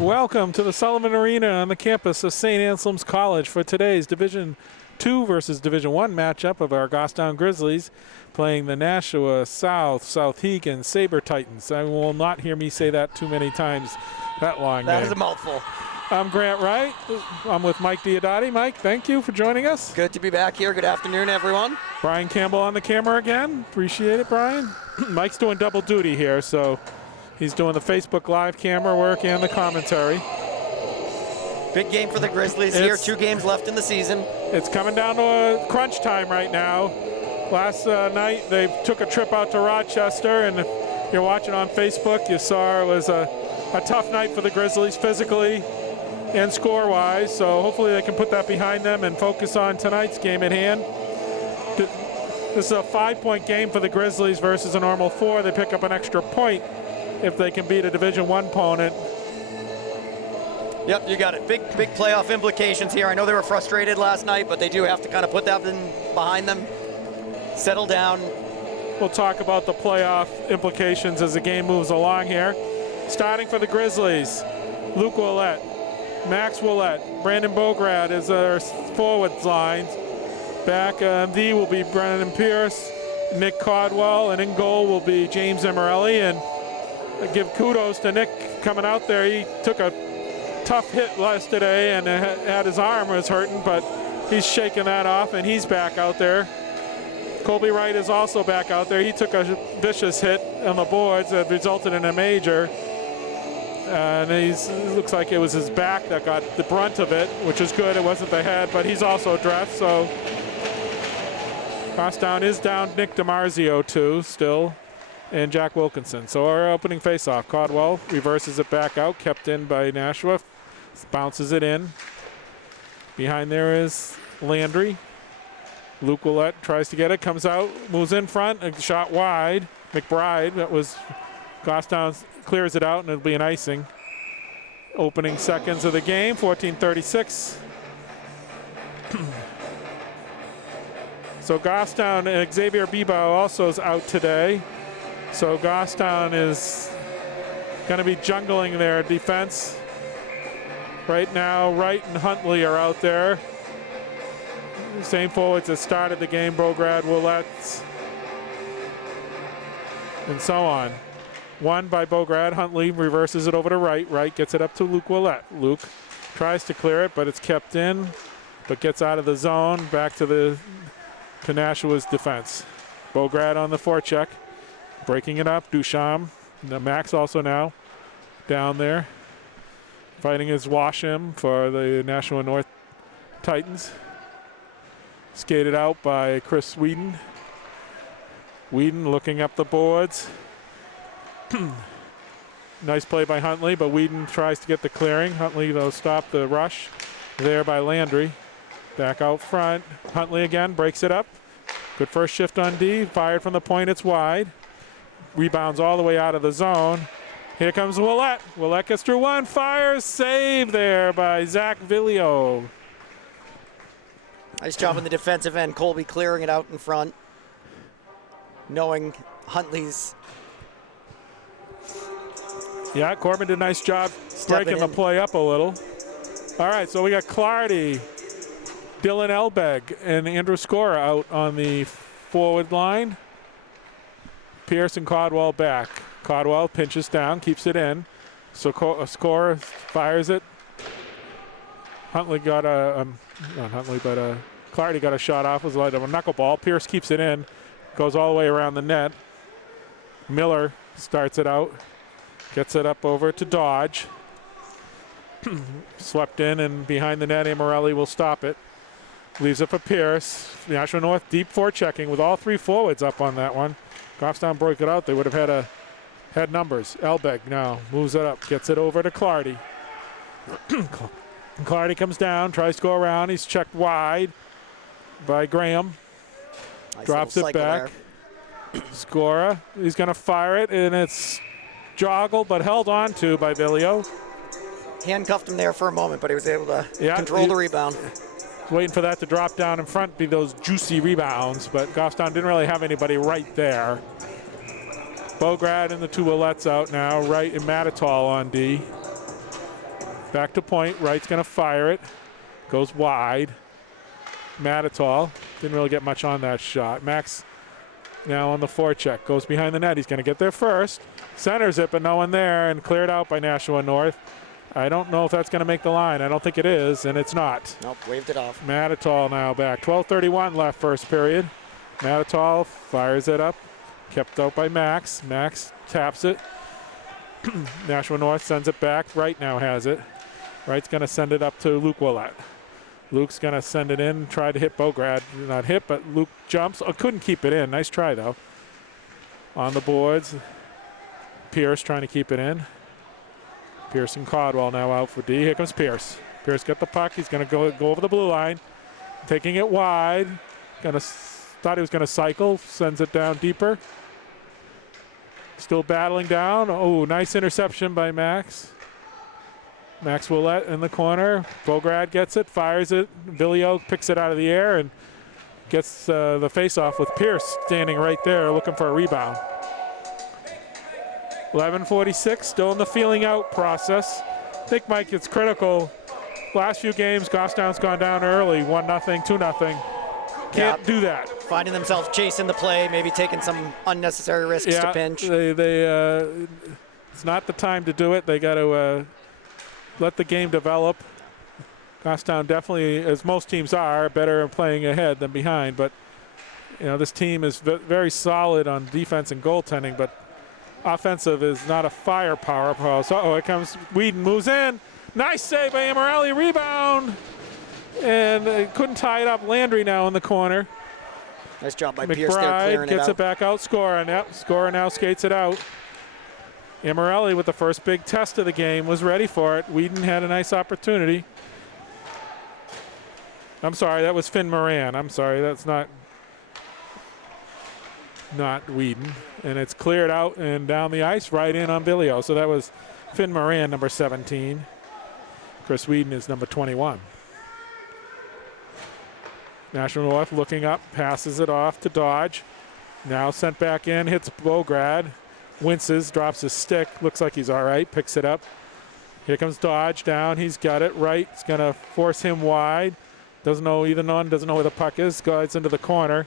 Welcome to the Sullivan Arena on the campus of St. Anselm's College for today's Division II versus Division I matchup of our Goffstown Grizzlies playing the Nashua South Hegan Sabre Titans. I will not hear me say that too many times that long. That is a mouthful. I'm Grant Wright. I'm with Mike Diodati. Mike, thank you for joining us. Good to be back here. Good afternoon, everyone. Brian Campbell on the camera again. Appreciate it, Brian. Mike's doing double duty here, so he's doing the Facebook Live camera work and the commentary. Big game for the Grizzlies here. 2 games left in the season. It's coming down to a crunch time right now. Last night they took a trip out to Rochester, and if you're watching on Facebook, you saw it was a tough night for the Grizzlies physically and score-wise, so hopefully they can put that behind them and focus on tonight's game at hand. This is a 5-point game for the Grizzlies versus a normal 4. They pick up an extra point if they can beat a Division I opponent. Yep, you got it. Big playoff implications here. I know they were frustrated last night, but they do have to kind of put that behind them, settle down. We'll talk about the playoff implications as the game moves along here. Starting for the Grizzlies, Luke Willett, Max Willett, Brandon Bograd is our forwards lines. Back on D will be Brennan Pierce, Nick Caldwell, and in goal will be James Emerelli. And I give kudos to Nick coming out there. He took a tough hit yesterday and had his arm was hurting, but he's shaking that off and he's back out there. Colby Wright is also back out there. He took a vicious hit on the boards that resulted in a major. And it looks like it was his back that got the brunt of it, which is good. It wasn't the head, but he's also dressed. So Goffstown is down Nick DiMarzio too, still, and Jack Wilkinson. So our opening faceoff, Caldwell reverses it back out, kept in by Nashua, bounces it in. Behind there is Landry. Luke Willett tries to get it, comes out, moves in front, a shot wide. McBride, that was Goffstown, clears it out, and it'll be an icing. Opening seconds of the game, 14:36. So Goffstown and Xavier Bebo also is out today. So Goffstown is going to be jungling their defense. Right now, Wright and Huntley are out there. Same forwards that started the game, Bograd, Willett, and so on. One by Bograd. Huntley reverses it over to Wright. Wright gets it up to Luke Willett. Luke tries to clear it, but it's kept in, but gets out of the zone, back to Nashua's defense. Bograd on the forecheck, breaking it up. Duchamp, Max also now down there, fighting his Washam for the Nashua North Titans. Skated out by Chris Whedon. Whedon looking up the boards. Nice play by Huntley, but Whedon tries to get the clearing. Huntley, though, stopped the rush there by Landry. Back out front. Huntley again breaks it up. Good first shift on D. Fired from the point. It's wide. Rebounds all the way out of the zone. Here comes Willett. Willett gets through one. Fires. Save there by Zach Villio. Nice job on the defensive end. Colby clearing it out in front, knowing Huntley's. Yeah, Corbin did a nice job breaking the play up a little. All right, so we got Clardy, Dylan Elbeg, and Andrew Scora out on the forward line. Pierce and Caldwell back. Caldwell pinches down, keeps it in. So Scora fires it. Huntley got Clardy got a shot off. It was like a knuckleball. Pierce keeps it in, goes all the way around the net. Miller starts it out, gets it up over to Dodge. Swept in, and behind the net, Amarelli will stop it. Leaves it for Pierce. Nashua North deep forechecking with all 3 forwards up on that one. Goffstown broke it out. They would have had numbers. Elbeg now moves it up, gets it over to Clardy. Clardy comes down, tries to go around. He's checked wide by Graham. Nice. Drops it back. Scora, he's going to fire it, and it's joggled but held on to by Villio. Handcuffed him there for a moment, but he was able to control the rebound. Waiting for that to drop down in front, be those juicy rebounds, but Goffstown didn't really have anybody right there. Bograd and the 2 Willett's out now. Wright and Matitall on D. Back to point. Wright's going to fire it. Goes wide. Matitol didn't really get much on that shot. Max now on the forecheck. Goes behind the net. He's going to get there first. Centers it, but no one there, and cleared out by Nashua North. I don't know if that's going to make the line. I don't think it is, and it's not. Nope, waved it off. Matitol now back. 12:31 left first period. Matitol fires it up. Kept out by Max. Max taps it. Nashua North sends it back. Wright now has it. Wright's going to send it up to Luke Willett. Luke's going to send it in. Try to hit Bograd. Not hit, but Luke jumps. Oh, couldn't keep it in. Nice try, though. On the boards. Pierce trying to keep it in. Pierce and Caldwell now out for D. Here comes Pierce. Pierce got the puck. He's going to go over the blue line. Taking it wide. Thought he was going to cycle. Sends it down deeper. Still battling down. Oh, nice interception by Max. Max Willett in the corner. Bograd gets it, fires it. Villio picks it out of the air and gets the face-off with Pierce standing right there looking for a rebound. 11:46, still in the feeling out process. I think, Mike, it's critical. Last few games, Goffstown's gone down early, 1-0, 2-0. Can't do that. Finding themselves chasing the play, maybe taking some unnecessary risks to pinch. It's not the time to do it. They got to let the game develop. Goffstown definitely, as most teams are, better at playing ahead than behind. But this team is very solid on defense and goaltending, but offensive is not a firepower. So, it comes. Whedon moves in. Nice save by Amorelli. Rebound. And couldn't tie it up. Landry now in the corner. Nice job by Pierce there clearing it out. Gets it back out. Scorer. Yep. Scorer now skates it out. Amorelli with the first big test of the game was ready for it. Whedon had a nice opportunity. I'm sorry, that was Finn Moran. I'm sorry, that's not Whedon. And it's cleared out and down the ice, right in on Villio. So that was Finn Moran, number 17. Chris Whedon is number 21. Nashua North looking up, passes it off to Dodge. Now sent back in, hits Bograd. Winces, drops his stick. Looks like he's all right, picks it up. Here comes Dodge down. He's got it right. It's going to force him wide. Doesn't know where the puck is. Glides into the corner.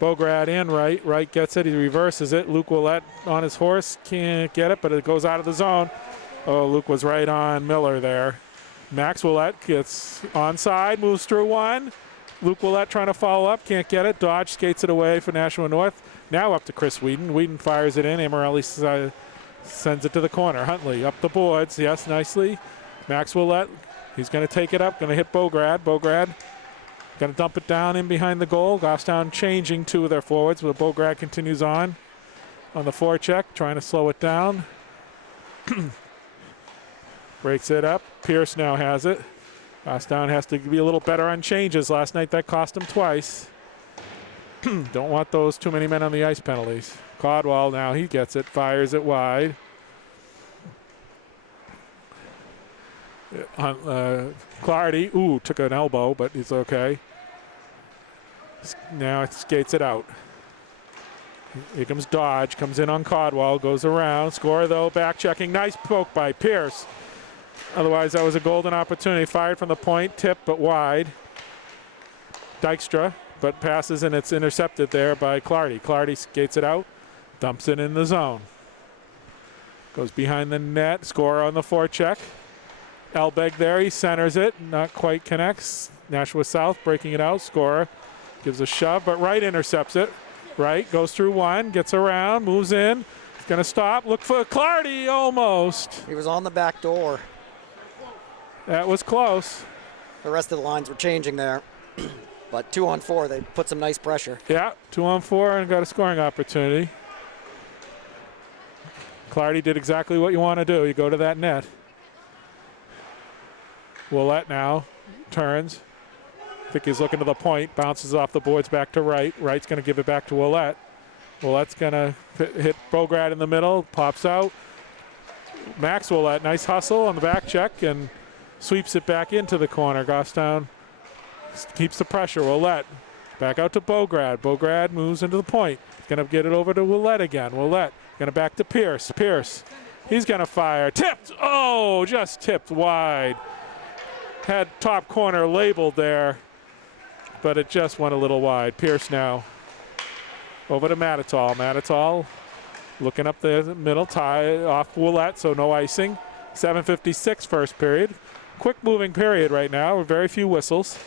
Bograd in right. Wright gets it. He reverses it. Luke Willett on his horse. Can't get it, but it goes out of the zone. Oh, Luke was right on Miller there. Max Willett gets onside, moves through one. Luke Willett trying to follow up. Can't get it. Dodge skates it away for Nashua North. Now up to Chris Whedon. Whedon fires it in. Amorelli sends it to the corner. Huntley up the boards. Yes, nicely. Max Willett. He's going to take it up. Going to hit Bograd. Bograd going to dump it down in behind the goal. Goffstown changing two of their forwards, but Bograd continues on the forecheck, trying to slow it down. Breaks it up. Pierce now has it. Goffstown has to be a little better on changes. Last night that cost him twice. Don't want those too many men on the ice penalties. Caldwell now, he gets it, fires it wide. Clardy, took an elbow, but he's okay. Now it skates it out. Here comes Dodge, comes in on Caldwell, goes around. Score though, back checking. Nice poke by Pierce. Otherwise, that was a golden opportunity. Fired from the point, tip, but wide. Dykstra, but passes, and it's intercepted there by Clardy. Clardy skates it out, dumps it in the zone. Goes behind the net, score on the forecheck. Elbeg there, he centers it, not quite connects. Nashua South breaking it out, scorer gives a shove, but Wright intercepts it. Wright goes through one, gets around, moves in. He's going to stop, look for Clardy, almost. He was on the back door. That was close. The rest of the lines were changing there. But 2-on-4, they put some nice pressure. Yeah, 2-on-4 and got a scoring opportunity. Clardy did exactly what you want to do. You go to that net. Willett now turns. I think he's looking to the point. Bounces off the boards back to Wright. Wright's going to give it back to Willett. Willett's going to hit Bograd in the middle. Pops out. Max Willett, nice hustle on the back check and sweeps it back into the corner. Goffstown keeps the pressure. Willett back out to Bograd. Bograd moves into the point. Going to get it over to Willett again. Willett going to back to Pierce. Pierce He's going to fire. Tipped. Oh, just tipped wide. Had top corner labeled there, but it just went a little wide. Pierce now over to Matitol. Matitol looking up the middle, tie off Willett, so no icing. 7:56 first period. Quick moving period right now, with very few whistles.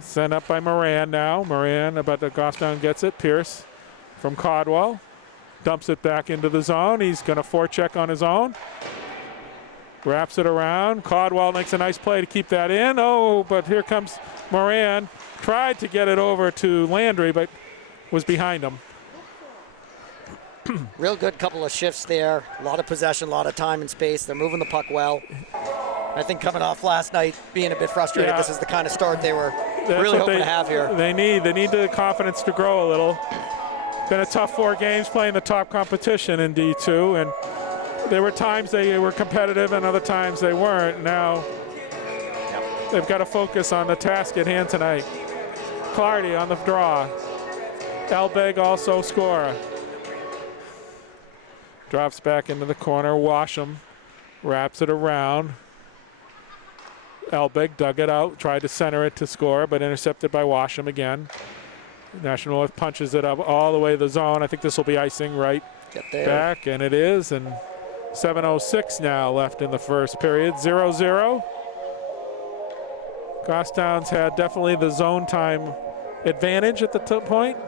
Sent up by Moran now. Moran, about the Goffstown gets it. Pierce from Caldwell. Dumps it back into the zone. He's going to forecheck on his own. Wraps it around. Caldwell makes a nice play to keep that in. Oh, but here comes Moran. Tried to get it over to Landry, but was behind him. Real good couple of shifts there. A lot of possession, a lot of time and space. They're moving the puck well. I think coming off last night, being a bit frustrated, this is the kind of start they were really hoping to have here. They need the confidence to grow a little. Been a tough 4 games playing the top competition in D2, and there were times they were competitive and other times they weren't. Now they've got to focus on the task at hand tonight. Clardy on the draw. Elbeg also scorer. Drops back into the corner. Washam wraps it around. Elbig dug it out, tried to center it to score, but intercepted by Washam again. National North punches it up all the way to the zone. I think this will be icing right back, and it is. And 7:06 now left in the first period. 0-0. Goffstown's had definitely the zone time advantage at the point,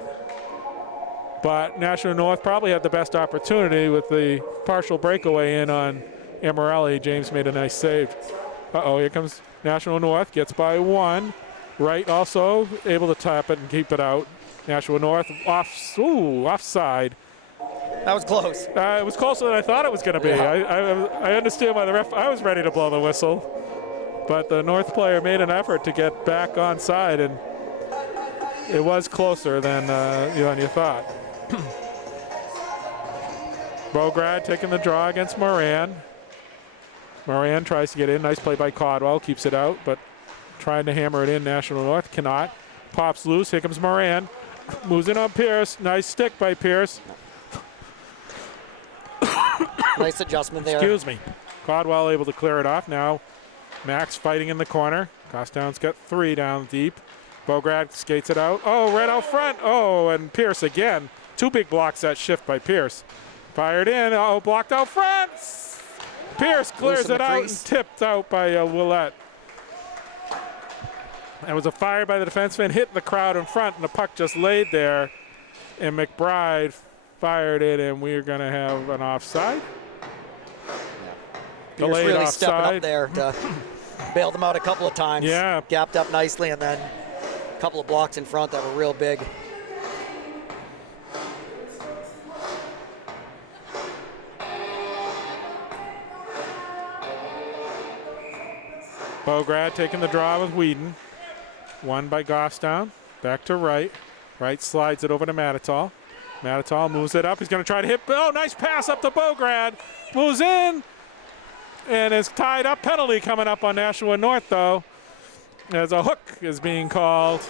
but National North probably had the best opportunity with the partial breakaway in on Amarelli. James made a nice save. Uh-oh, here comes National North, gets by 1. Wright also able to tap it and keep it out. Nashua North offside. That was close. It was closer than I thought it was going to be. Yeah. I understand why the ref. I was ready to blow the whistle, but the North player made an effort to get back on side, and it was closer than you thought. Bograd taking the draw against Moran. Moran tries to get in. Nice play by Caldwell. Keeps it out, but trying to hammer it in. National North cannot. Pops loose. Here comes Moran. Moves in on Pierce. Nice stick by Pierce. Nice adjustment there. Excuse me. Caldwell able to clear it off. Now Max fighting in the corner. Goffstown's got 3 down deep. Bograd skates it out. Oh, right out front. Oh, and Pierce again. 2 big blocks that shift by Pierce. Fired in. Oh, blocked out front. Pierce clears it out and tipped out by Willett. That was a fire by the defenseman, hit the crowd in front, and the puck just laid there. And McBride fired it, and we're going to have an offside. Pierce really stepping up there to bail them out a couple of times. Yeah. Gapped up nicely, and then a couple of blocks in front that were real big. Bograd taking the draw with Whedon. Won by Goffstown. Back to Wright. Wright slides it over to Matitol. Matitol moves it up. He's going to try to hit. Oh, nice pass up to Bograd. Moves in. And is tied up. Penalty coming up on Nashua North, though, as a hook is being called.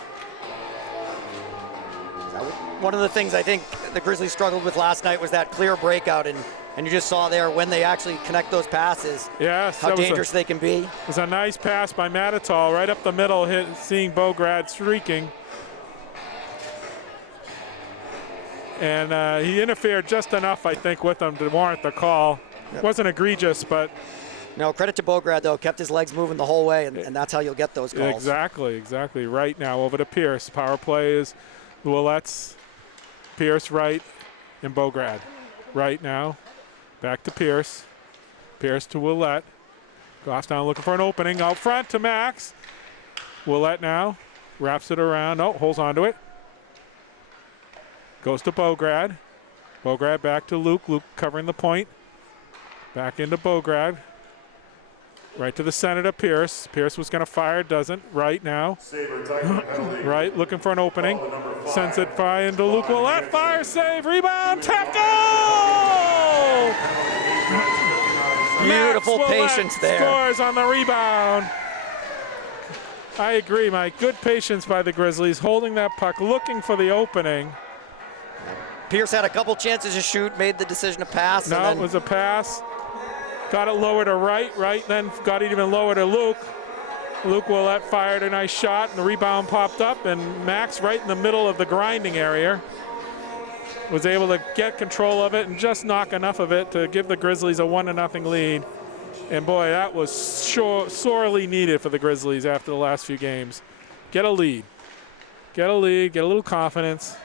One of the things I think the Grizzlies struggled with last night was that clear breakout, and you just saw there when they actually connect those passes, how dangerous they can be. It was a nice pass by Matitol right up the middle, seeing Bograd streaking. And he interfered just enough, I think, with him to warrant the call. Yep. Wasn't egregious, but... No, credit to Bograd, though. Kept his legs moving the whole way, and that's how you'll get those calls. Exactly. Right now, over to Pierce. Power play is Willett's. Pierce, Wright, and Bograd. Right now, back to Pierce. Pierce to Willett. Goffstown looking for an opening out front to Max. Willett now wraps it around. No, holds on to it. Goes to Bograd. Bograd back to Luke. Luke covering the point. Back into Bograd. Right to the center to Pierce. Pierce was going to fire, doesn't. Right now. Right, looking for an opening. Sends it by into Luke Willett. Fire, save, rebound, tap, goal! Beautiful patience there. Scores on the rebound. I agree, Mike. Good patience by the Grizzlies, holding that puck, looking for the opening. Pierce had a couple chances to shoot, made the decision to pass. No, it was a pass. Got it lower to right, then got it even lower to Luke. Luke Willett fired a nice shot, and the rebound popped up, and Max, right in the middle of the grinding area, was able to get control of it and just knock enough of it to give the Grizzlies a 1-0 lead. And boy, that was sorely needed for the Grizzlies after the last few games. Get a lead, get a little confidence.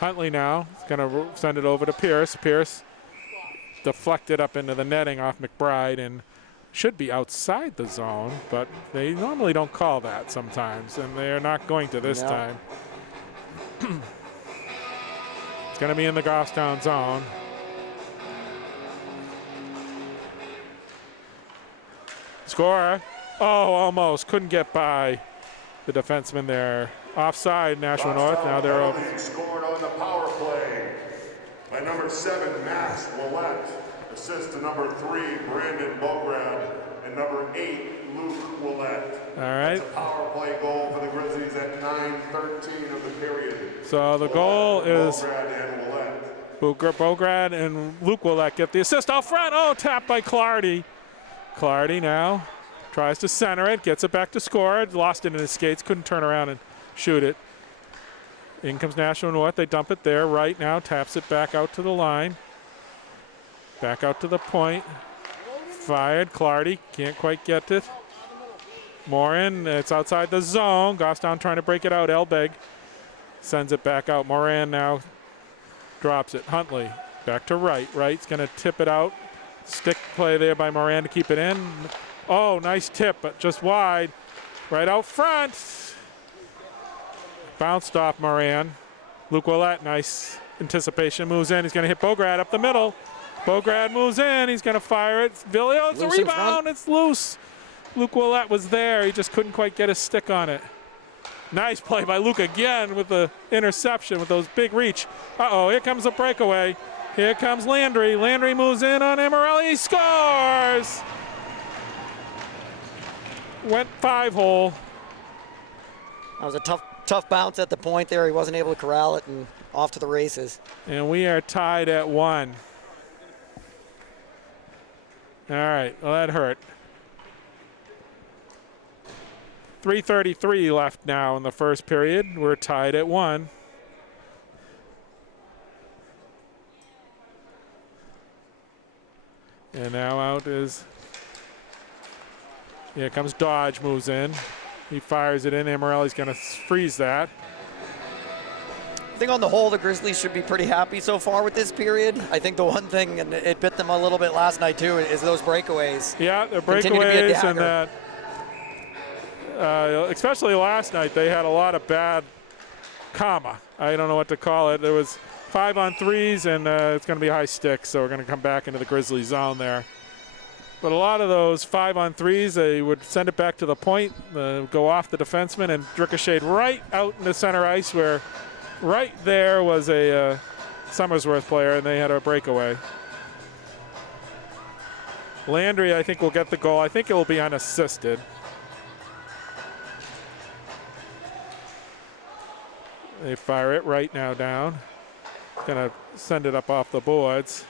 Huntley now is going to send it over to Pierce. Pierce deflected up into the netting off McBride and should be outside the zone, but they normally don't call that sometimes, and they're not going to this time. It's going to be in the Goffstown zone. Scorer. Oh, almost. Couldn't get by the defenseman there. Offside, Nashua North. Now they're over. Scored on the power play by number 7, Max Willett. Assist to number 3, Brandon Bograd. And number 8, Luke Willett. All right. That's a power play goal for the Grizzlies at 9:13 of the period. So the goal is Bograd and Luke Willett get the assist out front. Oh, tapped by Clardy. Clardy now tries to center it, gets it back to score. Lost it in his skates, couldn't turn around and shoot it. In comes Nashua North. They dump it there. Right now taps it back out to the line. Back out to the point. Fired. Clardy can't quite get it. Morin, it's outside the zone. Goffstown trying to break it out. Elbeg sends it back out. Moran now drops it. Huntley back to right. Right's going to tip it out. Stick play there by Moran to keep it in. Oh, nice tip, but just wide. Right out front. Bounced off Moran. Luke Willett, nice anticipation. Moves in. He's going to hit Bograd up the middle. Bograd moves in. He's going to fire it. Vilio, it's a rebound. It's loose. Luke Willett was there. He just couldn't quite get his stick on it. Nice play by Luke again with the interception with those big reach. Uh-oh, here comes a breakaway. Here comes Landry. Landry moves in on Emerelli. He scores! Went 5-hole. That was a tough bounce at the point there. He wasn't able to corral it and off to the races. And we are tied at 1. All right, well, that hurt. 3:33 left now in the first period. We're tied at 1. And now out is, here comes Dodge, moves in. He fires it in. Amarelli's going to freeze that. I think on the whole, the Grizzlies should be pretty happy so far with this period. I think the one thing, and it bit them a little bit last night too, is those breakaways. Yeah, the breakaways and that. Especially last night, they had a lot of bad karma. I don't know what to call it. There was 5-on-3s, and it's going to be high sticks, so we're going to come back into the Grizzly zone there. But a lot of those 5-on-3s, they would send it back to the point, go off the defenseman, and ricochet right out into center ice, where right there was a Summersworth player, and they had a breakaway. Landry, I think, will get the goal. I think it will be unassisted. They fire it right now down. Going to send it up off the boards.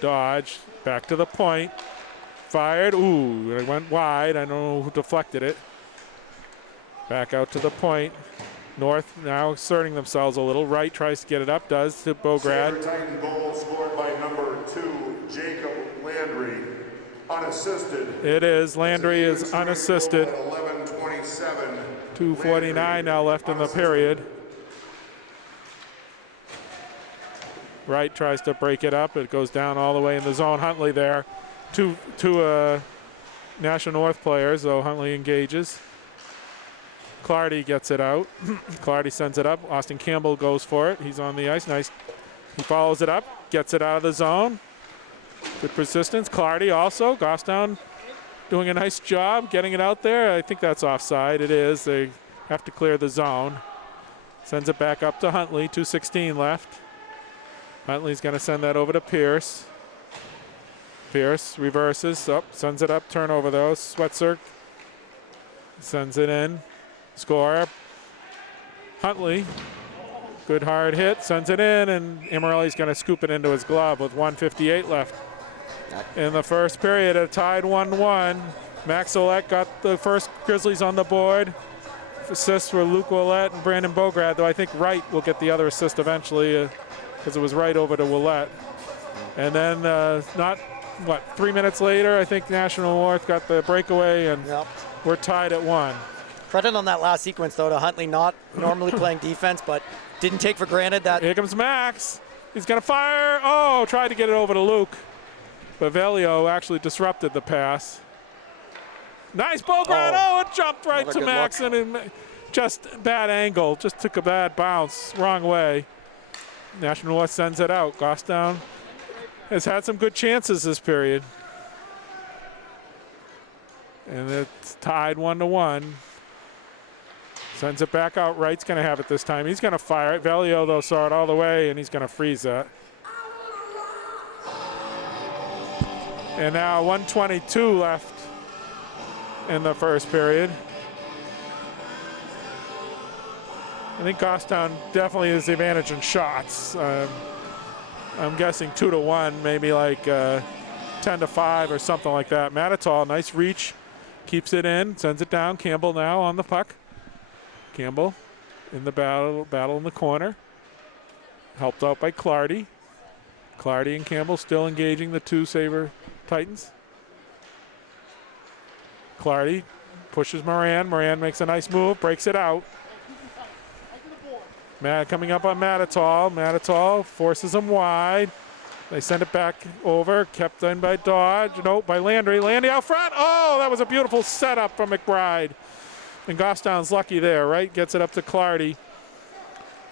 Dodge, back to the point. Fired, ooh, it went wide. I don't know who deflected it. Back out to the point. North now asserting themselves a little. Right tries to get it up, does to Bograd. Titan goal scored by number 2, Jacob Landry. Unassisted. It is. Landry is unassisted. 11:27. 2:49 now left in the period. Wright tries to break it up. It goes down all the way in the zone. Huntley there. Two Nashua North players, though Huntley engages. Clardy gets it out. Clardy sends it up. Austin Campbell goes for it. He's on the ice. Nice. He follows it up. Gets it out of the zone. Good persistence. Clardy also. Goffstown doing a nice job getting it out there. I think that's offside. It is. They have to clear the zone. Sends it back up to Huntley. 2:16 left. Huntley's going to send that over to Pierce. Pierce reverses. Up, sends it up. Turnover though. Swetzer sends it in. Score. Huntley Good hard hit, sends it in, and Amarelli's going to scoop it into his glove with 1:58 left. In the first period, it tied 1-1. Max Ouellette got the first Grizzlies on the board. Assists for Luke Ouellette and Brandon Bograd, though I think Wright will get the other assist eventually because it was right over to Ouellette. And then 3 minutes later, I think National North got the breakaway, and we're tied at 1. Credit on that last sequence, though, to Huntley, not normally playing defense, but didn't take for granted that. Here comes Max. He's going to fire. Oh, tried to get it over to Luke. But Velio actually disrupted the pass. Nice Bograd. Oh, it jumped right to Max. And just bad angle. Just took a bad bounce. Wrong way. National North sends it out. Gostown has had some good chances this period. And it's tied 1-1. Sends it back out. Wright's going to have it this time. He's going to fire it. Velio, though, saw it all the way, and he's going to freeze that. And now 1:22 left in the first period. I think Gostown definitely has the advantage in shots. I'm guessing 2-1, maybe like 10-5 or something like that. Matitol, nice reach, keeps it in, sends it down. Campbell now on the puck. Campbell in the battle in the corner. Helped out by Clardy. Clardy and Campbell still engaging the two Sabre Titans. Clardy pushes Moran. Moran makes a nice move, breaks it out. Coming up on Matitol. Matitol forces him wide. They send it back over. Kept in by Dodge. No, by Landry. Landry out front. Oh, that was a beautiful setup from McBride. And Gostown's lucky there, right? Gets it up to Clardy.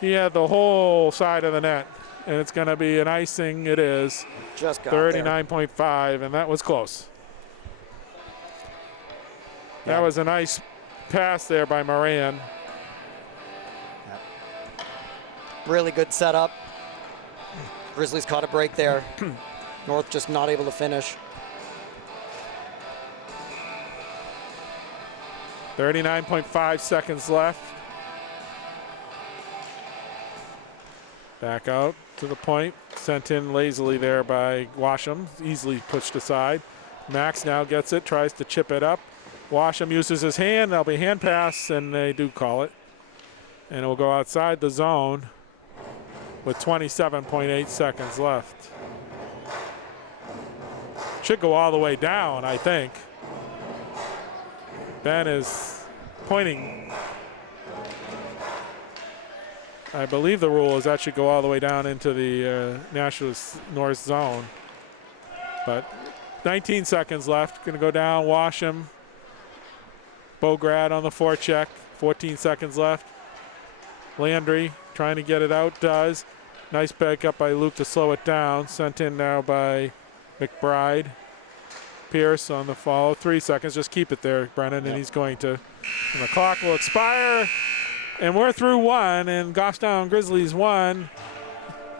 He had the whole side of the net. And it's going to be an icing. It is. Just got 39.5, and that was close. That was a nice pass there by Moran. Really good setup. Grizzlies caught a break there. North just not able to finish. 39.5 seconds left. Back out to the point. Sent in lazily there by Washam. Easily pushed aside. Max now gets it, tries to chip it up. Washam uses his hand. That'll be a hand pass, and they do call it. And it will go outside the zone with 27.8 seconds left. Should go all the way down, I think. Ben is pointing. I believe the rule is that should go all the way down into the Nashua North zone. But 19 seconds left. Going to go down. Washam. Bograd on the forecheck. 14 seconds left. Landry trying to get it out. Does. Nice back up by Luke to slow it down. Sent in now by McBride. Pierce on the follow. 3 seconds. Just keep it there, Brennan. And he's going to. And the clock will expire. And we're through one. And Gostown Grizzlies 1.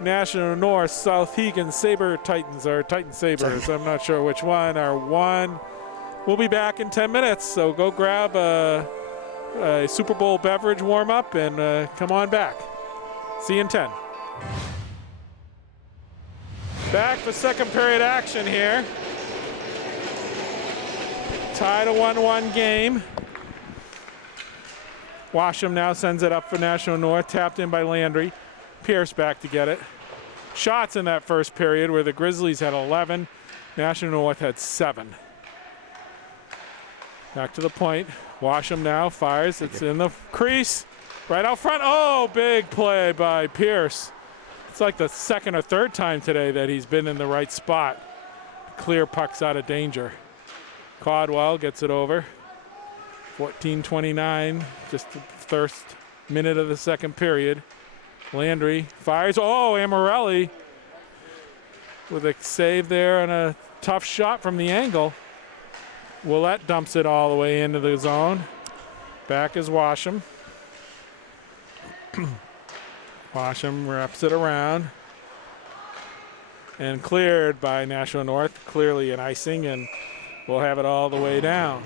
National North, Southegan Sabre Titans, or Titan Sabres. I'm not sure which one, are 1. We'll be back in 10 minutes. So go grab a Super Bowl beverage warm up and come on back. See you in 10. Back for second period action here. Tied a 1-1 game. Washam now sends it up for National North. Tapped in by Landry. Pierce back to get it. Shots in that first period where the Grizzlies had 11. National North had 7. Back to the point. Washam now fires. It's in the crease. Right out front. Oh, big play by Pierce. It's like the second or third time today that he's been in the right spot. Clear pucks out of danger. Caldwell gets it over. 14:29, just the first minute of the second period. Landry fires. Oh, Amarelli with a save there and a tough shot from the angle. Ouellette dumps it all the way into the zone. Back is Washam. Washam wraps it around. And cleared by Nashua North. Clearly an icing, and we'll have it all the way down.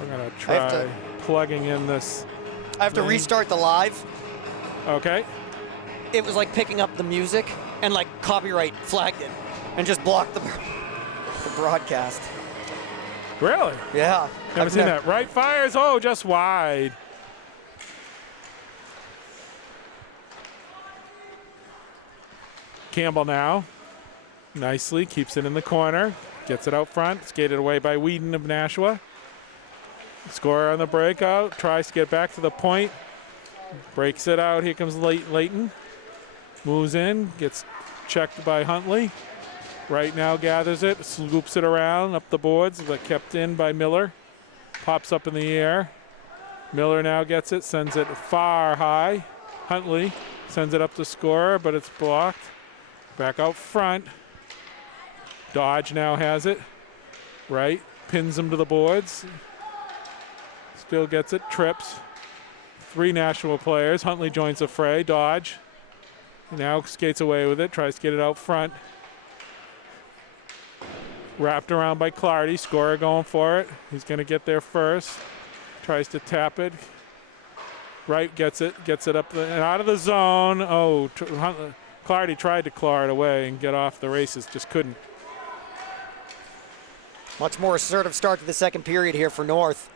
We're going to try plugging in this. I have to restart the live. Okay. It was like picking up the music and like copyright flagged it and just blocked the broadcast. Really? Yeah. Never seen that. Right fires. Oh, just wide. Campbell now. Nicely keeps it in the corner. Gets it out front. Skated away by Whedon of Nashua. Scorer on the breakout. Tries to get back to the point. Breaks it out. Here comes Leighton. Moves in. Gets checked by Huntley. Right now gathers it. Scoops it around up the boards. But kept in by Miller. Pops up in the air. Miller now gets it. Sends it far high. Huntley sends it up to scorer, but it's blocked. Back out front. Dodge now has it. Right. Pins him to the boards. Still gets it. Trips. 3 Nashua players. Huntley joins the fray. Dodge. Now skates away with it. Tries to get it out front. Wrapped around by Clardy. Scorer going for it. He's going to get there first. Tries to tap it. Right gets it. Gets it up and out of the zone. Oh, Clardy tried to claw it away and get off the races. Just couldn't. Much more assertive start to the second period here for North.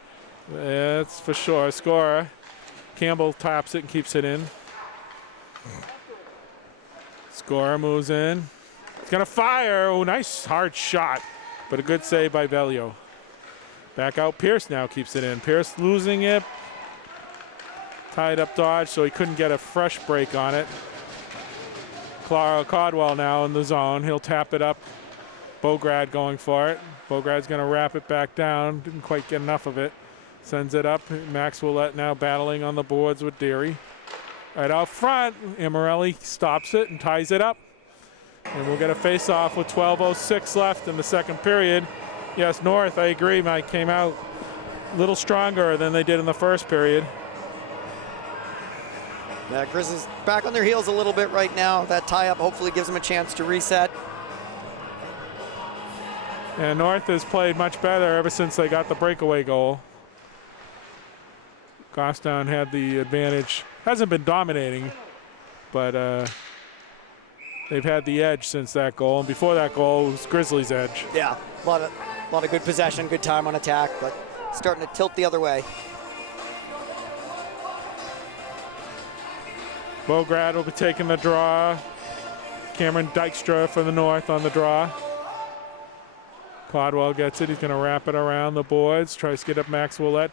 That's for sure. Scorer. Campbell taps it and keeps it in. Scorer moves in. He's going to fire. Oh, nice hard shot. But a good save by Velio. Back out. Pierce now keeps it in. Pierce losing it. Tied up Dodge, so he couldn't get a fresh break on it. Caldwell now in the zone. He'll tap it up. Bograd going for it. Bograd's going to wrap it back down. Didn't quite get enough of it. Sends it up. Max Willett now battling on the boards with Deary. Right out front, Amarelli stops it and ties it up. And we'll get a face-off with 12:06 left in the second period. Yes, North, I agree, Mike, came out a little stronger than they did in the first period. Yeah, Grizzlies back on their heels a little bit right now. That tie-up hopefully gives them a chance to reset. And North has played much better ever since they got the breakaway goal. Gostown had the advantage. Hasn't been dominating, but they've had the edge since that goal. And before that goal, it was Grizzlies' edge. Yeah, a lot of good possession, good time on attack, but starting to tilt the other way. Bograd will be taking the draw. Cameron Dykstra for the North on the draw. Caldwell gets it. He's going to wrap it around the boards. Tries to get up Max Willett.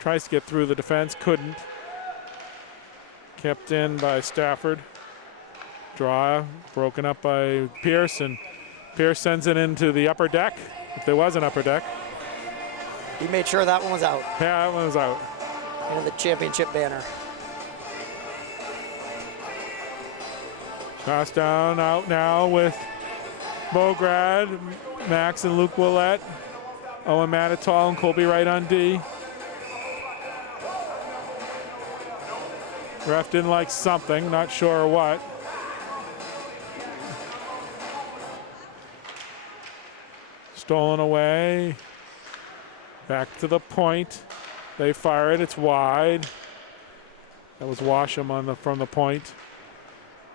Tries to get through the defense. Couldn't. Kept in by Stafford. Draw broken up by Pierce. And Pierce sends it into the upper deck, if there was an upper deck. He made sure that one was out. Yeah, that one was out. And the championship banner. Toss down out now with Bograd, Max and Luke Willett, Owen Matitall and Colby Wright on D. Ref didn't like something, not sure what. Stolen away. Back to the point. They fire it, it's wide. That was Washam from the point.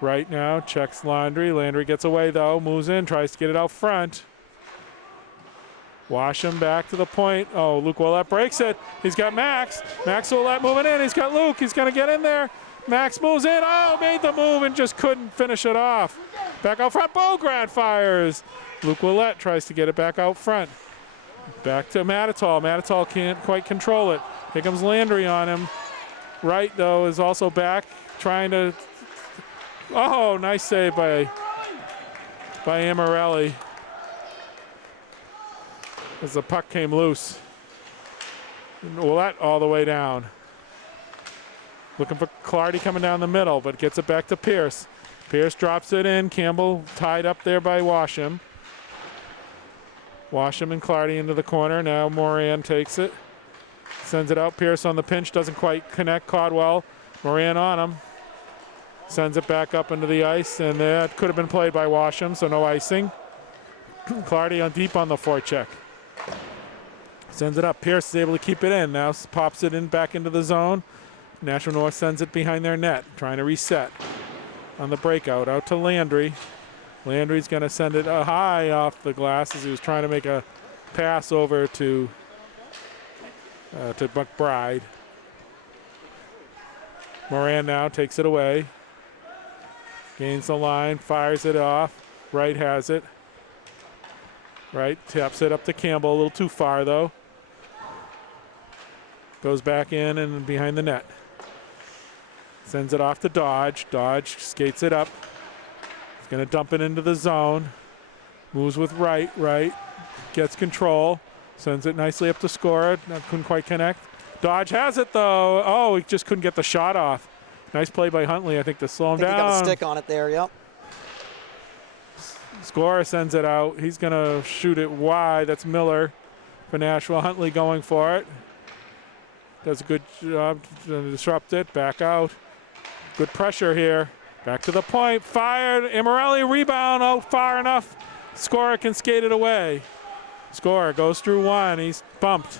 Right now, checks Landry. Landry gets away though, moves in, tries to get it out front. Washam back to the point. Oh, Luke Willett breaks it. He's got Max. Max Willett moving in. He's got Luke. He's going to get in there. Max moves in. Oh, made the move and just couldn't finish it off. Back out front. Bograd fires. Luke Willett tries to get it back out front. Back to Matitall. Matitall can't quite control it. Here comes Landry on him. Wright, though, is also back trying to... Oh, nice save by Amarelli as the puck came loose. Willett all the way down. Looking for Clardy coming down the middle, but gets it back to Pierce. Pierce drops it in. Campbell tied up there by Washam. Washam and Clardy into the corner. Now Moran takes it. Sends it out. Pierce on the pinch. Doesn't quite connect. Caldwell. Moran on him. Sends it back up into the ice, and that could have been played by Washam, so no icing. Clardy on deep on the forecheck. Sends it up. Pierce is able to keep it in. Now pops it in back into the zone. Nashua North sends it behind their net, trying to reset on the breakout. Out to Landry. Landry's going to send it high off the glass as he was trying to make a pass over to McBride. Moran now takes it away. Gains the line, fires it off. Wright has it. Wright taps it up to Campbell, a little too far though. Goes back in and behind the net. Sends it off to Dodge. Dodge skates it up. He's going to dump it into the zone. Moves with Wright. Wright gets control. Sends it nicely up to scorer. Couldn't quite connect. Dodge has it though. Oh, he just couldn't get the shot off. Nice play by Huntley, I think, to slow him down. He got the stick on it there, yep. Scorer sends it out. He's going to shoot it wide. That's Miller for Nashua. Huntley going for it. Does a good job to disrupt it. Back out. Good pressure here. Back to the point. Fired. Immorelli rebound. Oh, far enough. Scorer can skate it away. Scorer goes through one. He's bumped.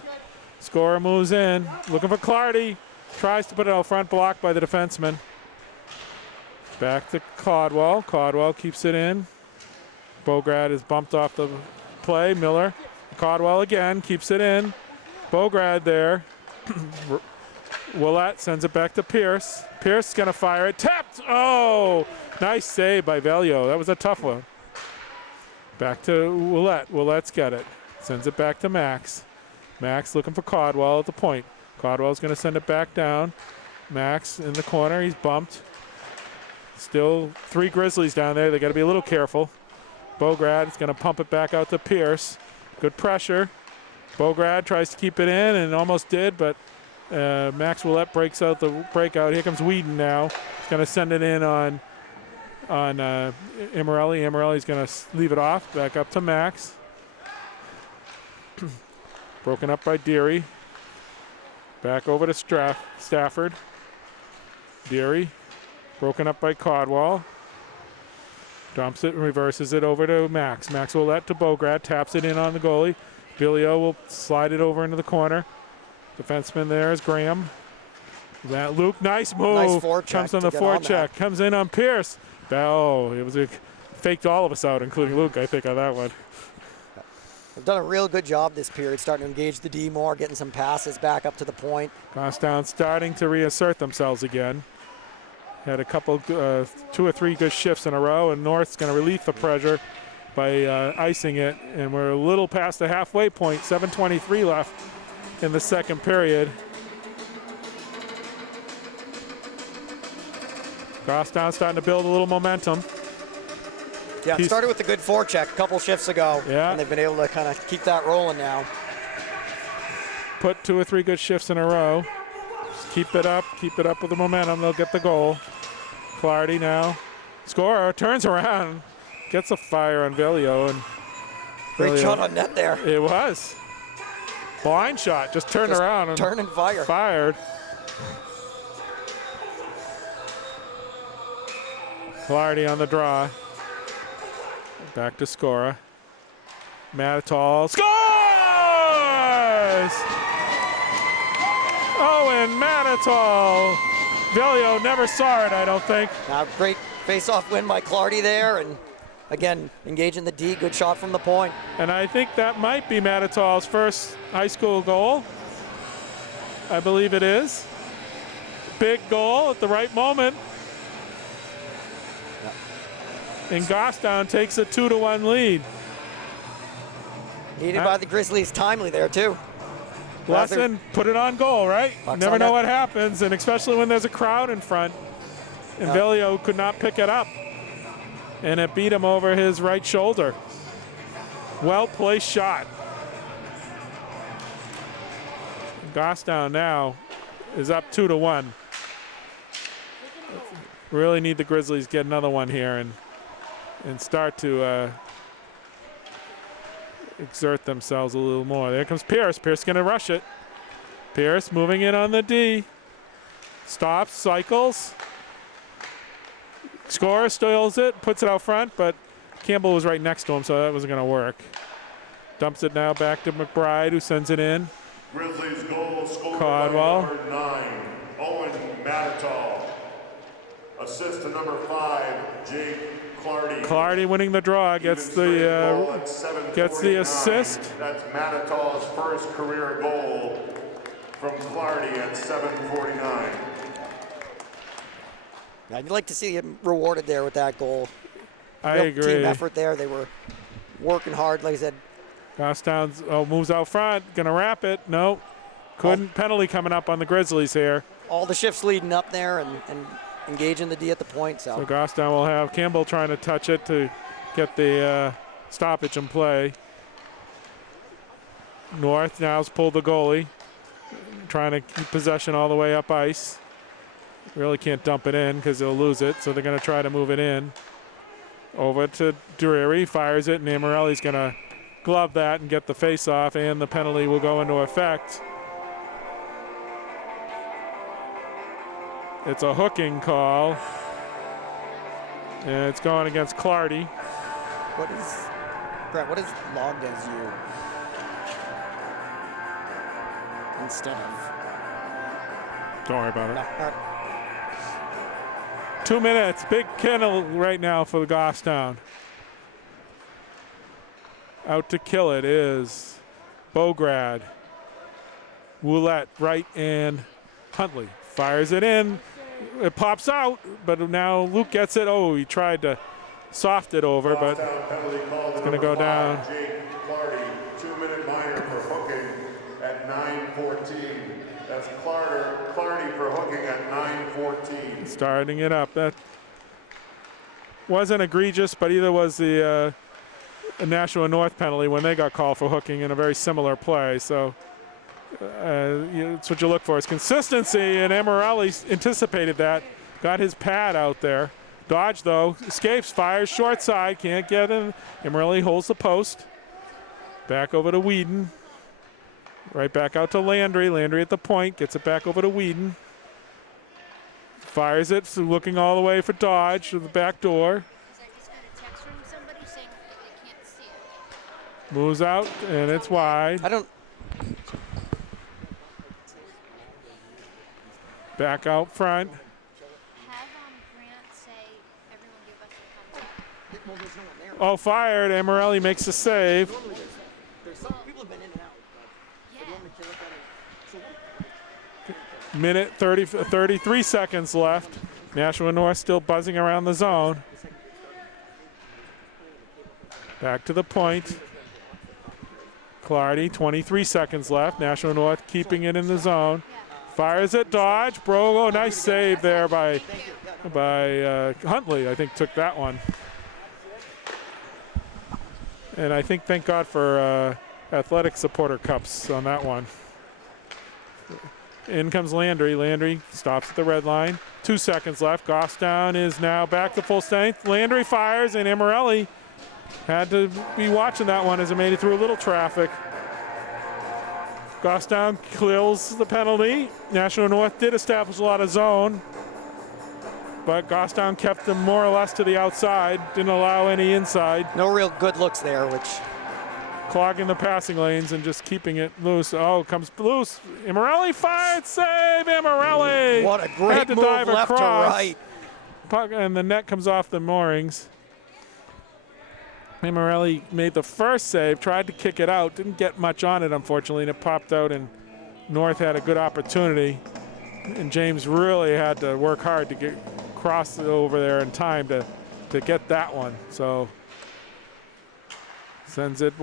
Scorer moves in. Looking for Clardy. Tries to put it out front. Blocked by the defenseman. Back to Caldwell. Caldwell keeps it in. Bograd is bumped off the play. Miller. Caldwell again. Keeps it in. Bograd there. Willett sends it back to Pierce. Pierce is going to fire it. Tapped! Oh! Nice save by Velio. That was a tough one. Back to Willett. Willett's got it. Sends it back to Max. Max looking for Caldwell at the point. Caldwell's going to send it back down. Max in the corner. He's bumped. Still 3 Grizzlies down there. They got to be a little careful. Bograd is going to pump it back out to Pierce. Good pressure. Bograd tries to keep it in and almost did, but Max Willett breaks out the breakout. Here comes Whedon now. He's going to send it in on Immorelli. Immorelli's going to leave it off. Back up to Max. Broken up by Deary. Back over to Stafford. Deary. Broken up by Caldwell. Dumps it and reverses it over to Max. Max Willett to Bograd. Taps it in on the goalie. Bilio will slide it over into the corner. Defenseman there is Graham. That Luke, nice move. Nice forecheck. Comes on the forecheck. Comes in on Pierce. Oh, it was faked all of us out, including Luke, I think, on that one. They've done a real good job this period, starting to engage the D more, getting some passes back up to the point. Goffstown starting to reassert themselves again. Had a couple, 2 or 3 good shifts in a row, and North's going to relieve the pressure by icing it, and we're a little past the halfway point. 7:23 left in the second period. Goffstown starting to build a little momentum. Yeah, it started with a good forecheck a couple shifts ago, yeah, and they've been able to kind of keep that rolling now. Put 2 or 3 good shifts in a row. Just keep it up with the momentum. They'll get the goal. Clardy now. Scorer turns around. Gets a fire on Velio. And great shot on net there. It was. Blind shot. Just turned around. And turn and fire. Fired. Clardy on the draw. Back to Scora. Matitol scores! Owen Matitol. Velio never saw it, I don't think. Now, great face-off win by Clardy there, and again, engaging the D, good shot from the point. And I think that might be Matitol's first high school goal. I believe it is. Big goal at the right moment. And Goffstown takes a 2-1 lead. Needed by the Grizzlies, timely there too. Lesson, put it on goal, right? Bucks Never on know net. what happens, and especially when there's a crowd in front. And Velio could not pick it up. And it beat him over his right shoulder. Well-placed shot. Goffstown now is up 2-1. Really need the Grizzlies to get another one here and start to exert themselves a little more. There comes Pierce. Pierce going to rush it. Pierce moving in on the D. Stops, cycles. Scorer steals it, puts it out front, but Campbell was right next to him, so that wasn't going to work. Dumps it now back to McBride, who sends it in. Grizzlies goal scored Caldwell. by number 9, Owen Matitall. Assist to number 5, Jake Clardy. Clardy winning the draw, gets the assist. That's Matitall's first career goal from Clardy at 7:49. I'd like to see him rewarded there with that goal. I Real agree. Team effort there. They were working hard, like I said. Gostown's moves out front, gonna wrap it. No, couldn't. Penalty coming up on the Grizzlies here. All the shifts leading up there and engaging the D at the point. So Gostown will have Campbell trying to touch it to get the stoppage in play. North now's pulled the goalie, trying to keep possession all the way up ice. Really can't dump it in because they'll lose it, so they're going to try to move it in. Over to Drury, fires it, and Amorelli's going to glove that and get the face-off, and the penalty will go into effect. It's a hooking call, and it's going against Clardy. Brett, what is logged as you instead of? Don't worry about it. No, all right. 2 minutes, big kennel right now for the Gostown. Out to kill it is Bograd, Woolette, right, and Huntley. Fires it in. It pops out, but now Luke gets it. Oh, he tried to soft it over, but it's going to go down. Jake Clardy, 2-minute minor for hooking at 9:14. That's Clardy for hooking at 9:14. Starting it up. That wasn't egregious, but either was the Nashua North penalty when they got called for hooking in a very similar play. So that's what you look for is consistency, and Amorelli anticipated that. Got his pad out there. Dodge, though. Escapes, fires, short side. Can't get him. Amorelli holds the post. Back over to Whedon. Right back out to Landry. Landry at the point. Gets it back over to Whedon. Fires it, so looking all the way for Dodge to the back door. I just got a text from somebody saying that they can't see it. Moves out, and it's wide. I don't. Back out front. Have Grant say everyone give us a thumbs up. Oh, fired. Amorelli makes a save. People have been in and out. Yeah. Minute 33 seconds left. Nashua North still buzzing around the zone. Back to the point. Clardy, 23 seconds left. Nashua North keeping it in the zone. Fires it, Dodge. Brogo, nice save there by Huntley. I think took that one. And I think, thank God for athletic supporter cups on that one. In comes Landry. Landry stops at the red line. 2 seconds left. Gostown is now back to full strength. Landry fires, and Amorelli had to be watching that one as it made it through a little traffic. Gostown kills the penalty. Nashua North did establish a lot of zone, but Gostown kept them more or less to the outside, didn't allow any inside. No real good looks there, which. Clogging the passing lanes and just keeping it loose. Oh, comes loose. Amorelli fired, save, Amorelli! What a great had to move dive left across. to right. Puck, and the net comes off the moorings. Amorelli made the first save, tried to kick it out, didn't get much on it, unfortunately, and it popped out, and North had a good opportunity. And James really had to work hard to get cross it over there in time to get that one. So sends it,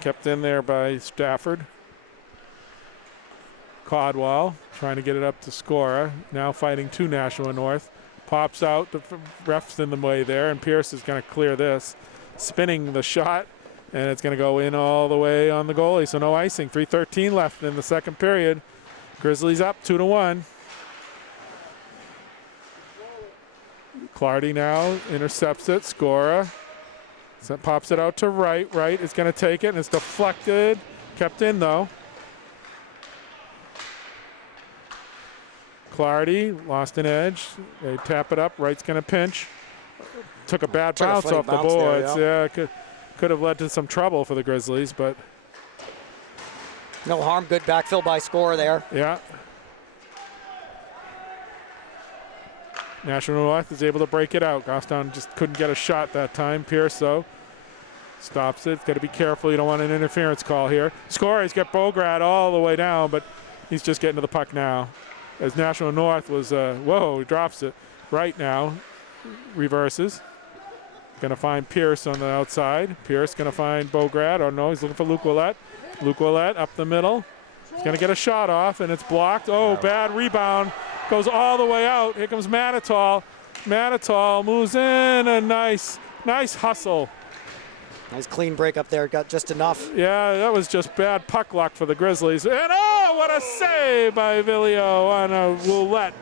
kept in there by Stafford. Caldwell trying to get it up to Scora, now fighting to Nashua North. Pops out, the ref's in the way there, and Pierce is going to clear this. Spinning the shot, and it's going to go in all the way on the goalie, so no icing. 3:13 left in the second period. Grizzlies up 2-1. Clardy now intercepts it. Scora pops it out to right. Right is going to take it, and it's deflected. Kept in, though. Clardy lost an edge. They tap it up. Right's going to pinch. Took a bad bounce off the boards. Yeah, could have led to some trouble for the Grizzlies, but No harm, good backfill by Score there. yeah. Nashua North is able to break it out. Goffstown just couldn't get a shot that time. Pierce, though, stops it. Got to be careful. You don't want an interference call here. Score, he's got Bograd all the way down, but he's just getting to the puck now. As Nashua North was, whoa, he drops it right now. Reverses. Going to find Pierce on the outside. Pierce going to find Bograd. Oh, no, he's looking for Luke Willett. Luke Willett up the middle. He's going to get a shot off, and it's blocked. Oh, bad rebound. Goes all the way out. Here comes Manitoul. Manitoul moves in. A nice hustle. Nice clean break up there. Got just enough. Yeah, that was just bad puck luck for the Grizzlies. And oh, what a save by Villio on a Willett.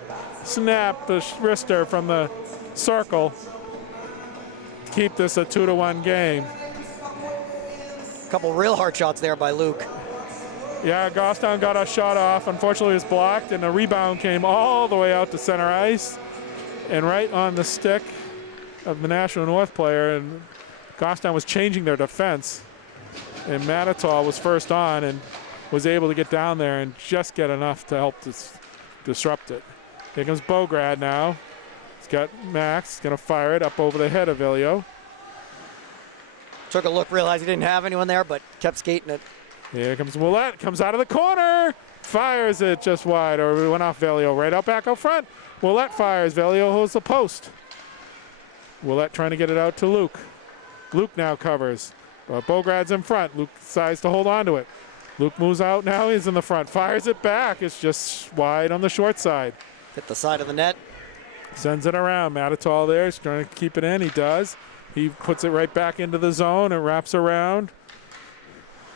Snap the wrister from the circle. Keep this a 2-1 game. Couple real hard shots there by Luke. Yeah, Goffstown got a shot off. Unfortunately, it was blocked, and the rebound came all the way out to center ice and right on the stick of the Nashua North player. And Goffstown was changing their defense, and Manitoul was first on and was able to get down there and just get enough to help disrupt it. Here comes Bograd now. He's got Max, going to fire it up over the head of Villio. Took a look, realized he didn't have anyone there, but kept skating it. Here comes Willett, comes out of the corner, fires it just wide, or it went off Villio, right out back out front. Willett fires, Villio holds the post. Willett trying to get it out to Luke. Luke now covers. Bograd's in front. Luke decides to hold on to it. Luke moves out now, he's in the front, fires it back. It's just wide on the short side. Hit the side of the net. Sends it around. Manitoul there, he's trying to keep it in, he does. He puts it right back into the zone and wraps around.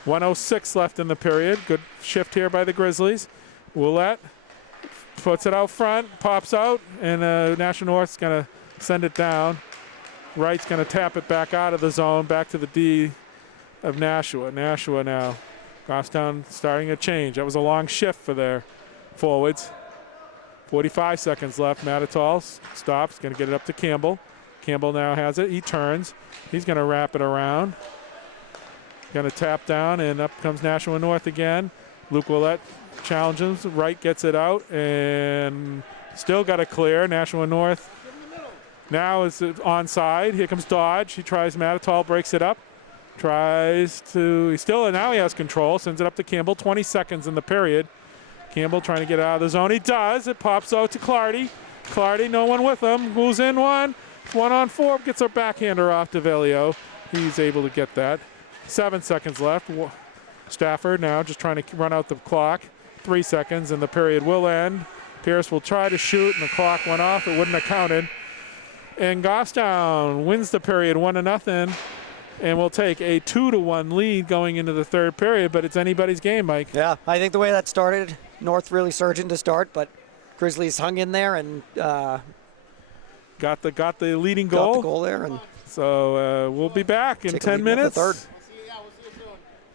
1:06 left in the period. Good shift here by the Grizzlies. Willett puts it out front, pops out, and Nashua North's going to send it down. Wright's going to tap it back out of the zone, back to the D of Nashua. Nashua now. Goffstown starting a change. That was a long shift for their forwards. 45 seconds left. Manitoul stops, going to get it up to Campbell. Campbell now has it. He turns. He's going to wrap it around. Going to tap down, and up comes Nashua North again. Luke Willett challenges. Wright gets it out, and still got to clear. Nashua North now is onside. Here comes Dodge. He tries Manitoul, breaks it up. Now he has control. Sends it up to Campbell. 20 seconds in the period. Campbell trying to get out of the zone. He does. It pops out to Clardy. Clardy, no one with him. Moves in one. 1-on-4. Gets a backhander off to Villio. He's able to get that. 7 seconds left. Stafford now just trying to run out the clock. 3 seconds and the period will end. Pierce will try to shoot and the clock went off. It wouldn't have counted. And Goffstown wins the period 1-0 and will take a 2-1 lead going into the third period, but it's anybody's game, Mike. Yeah, I think the way that started, North really surging to start, but Grizzlies hung in there and got the leading goal. Got the goal there. And so we'll be back in 10 minutes. Third.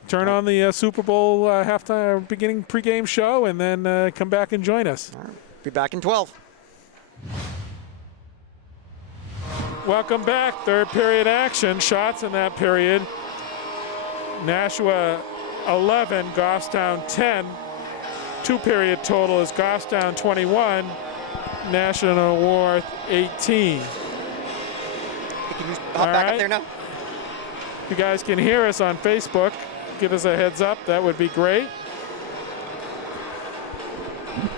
Turn on the Super Bowl halftime beginning pregame show and then come back and join us. All right. Be back in 12. Welcome back. Third period action. Shots in that period. Nashua 11, Goffstown 10. Two-period total is Goffstown 21, Nashua North 18. Can you hop back up there now? If you guys can hear us on Facebook, give us a heads up. That would be great. I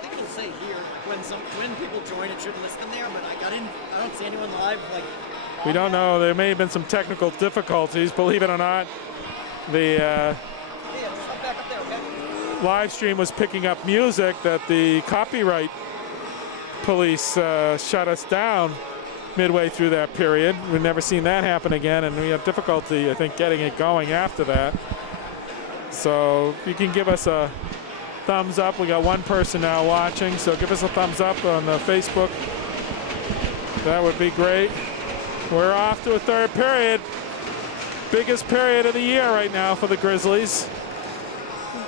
think it'll say here when people join, it should list them there, but I don't see anyone live. We don't know. There may have been some technical difficulties. Believe it or not, the live stream was picking up music that the copyright police shut us down midway through that period. We've never seen that happen again, and we had difficulty, I think, getting it going after that. So if you can give us a thumbs up. We got one person now watching, so give us a thumbs up on the Facebook. That would be great. We're off to a third period. Biggest period of the year right now for the Grizzlies.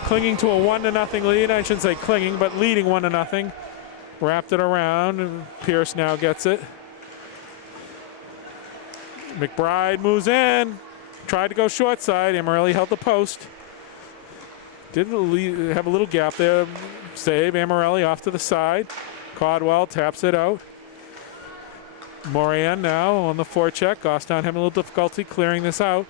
Clinging to a 1-0 lead. I shouldn't say clinging, but leading 1-0. Wrapped it around, and Pierce now gets it. McBride moves in. Tried to go short side. Amarelli held the post. Did have a little gap there. Save. Amarelli off to the side. Caldwell taps it out. Moran now on the forecheck. Gostown having a little difficulty clearing this out.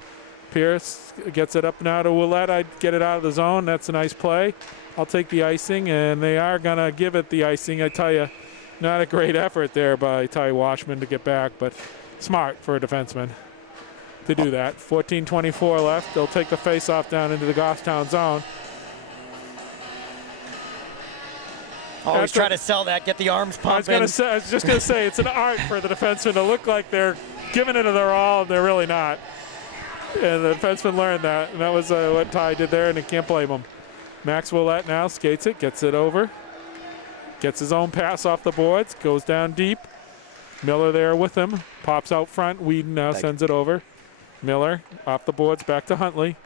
Pierce gets it up now to Willett. I'd get it out of the zone. That's a nice play. I'll take the icing, and they are going to give it the icing. I tell you, not a great effort there by Ty Washman to get back, but smart for a defenseman to do that. 14:24 left. They'll take the face-off down into the Gostown zone. Always try to sell that, get the arms pumping. I was just going to say, it's an art for the defenseman to look like they're giving it their all, and they're really not. And the defenseman learned that, and that was what Ty did there, and you can't blame him. Max Willett now skates it, gets it over. Gets his own pass off the boards, goes down deep. Miller there with him, pops out front. Whedon now sends it over. Miller off the boards, back to Huntley.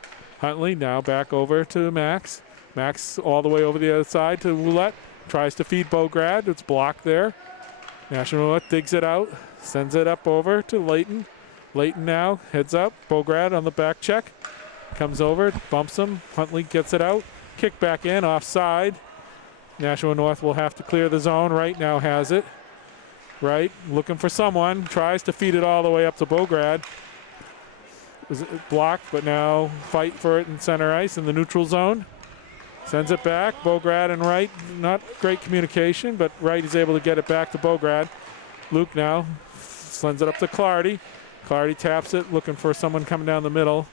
Huntley now back over to Max. Max all the way over the other side to Willett. Tries to feed Bograd. It's blocked there. Nashua digs it out, sends it up over to Layton. Layton now heads up. Bograd on the back check. Comes over, bumps him. Huntley gets it out. Kick back in, offside. Nashua North will have to clear the zone. Wright now has it. Wright looking for someone. Tries to feed it all the way up to Bograd. Was blocked, but now fight for it in center ice in the neutral zone. Sends it back. Bograd and Wright, not great communication, but Wright is able to get it back to Bograd. Luke now sends it up to Clardy. Clardy taps it, looking for someone coming down the middle,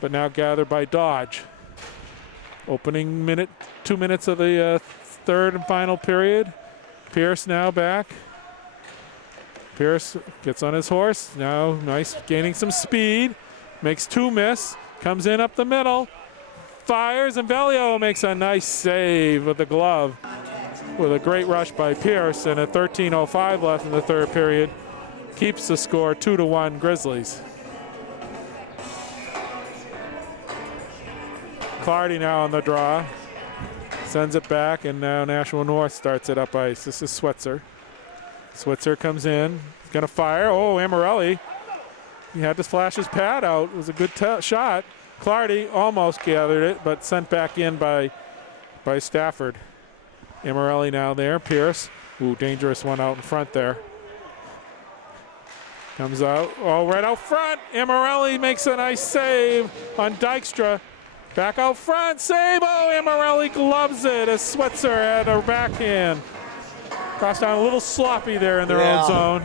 but now gathered by Dodge. Opening minute, 2 minutes of the third and final period. Pierce now back. Pierce gets on his horse. Now nice, gaining some speed. Makes two miss. Comes in up the middle. Fires, and Velio makes a nice save with the glove. With a great rush by Pierce, and at 13:05 left in the third period. Keeps the score 2-1 Grizzlies. Clardy now on the draw. Sends it back, and now Nashua North starts it up ice. This is Switzer. Switzer comes in. He's going to fire. Oh, Amarelli. He had to flash his pad out. It was a good shot. Clardy almost gathered it, but sent back in by Stafford. Amarelli now there. Pierce. Ooh, dangerous one out in front there. Comes out. Oh, right out front. Amarelli makes a nice save on Dykstra. Back out front. Save. Oh, Amarelli gloves it as Switzer had a backhand. Crossed down a little sloppy there in their own zone.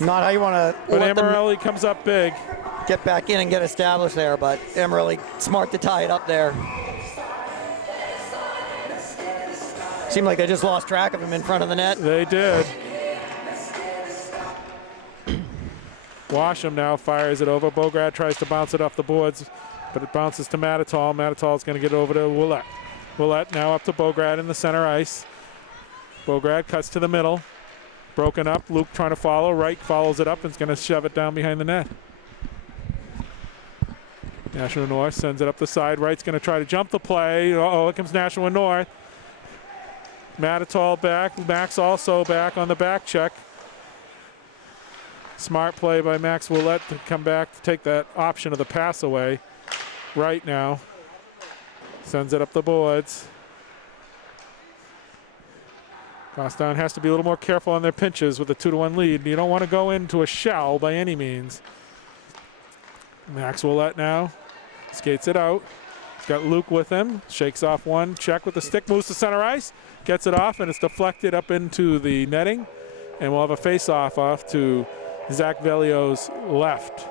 Not how you want to. But Amarelli comes up big. Get back in and get established there, but Amarelli smart to tie it up there. Seemed like they just lost track of him in front of the net. They did. Washam now fires it over. Bograd tries to bounce it off the boards, but it bounces to Matatall. Matatall's going to get it over to Willett. Willett now up to Bograd in the center ice. Bograd cuts to the middle. Broken up. Luke trying to follow. Wright follows it up and is going to shove it down behind the net. Nashua North sends it up the side. Wright's going to try to jump the play. Uh-oh, here comes Nashua North. Matatall back. Max also back on the back check. Smart play by Max Willett to come back to take that option of the pass away. Right now. Sends it up the boards. Gostown has to be a little more careful on their pinches with a 2-1 lead. You don't want to go into a shell by any means. Max Willett now skates it out. He's got Luke with him. Shakes off one. Check with the stick. Moves to center ice. Gets it off, and it's deflected up into the netting. And we'll have a face-off off to Zach Velio's left.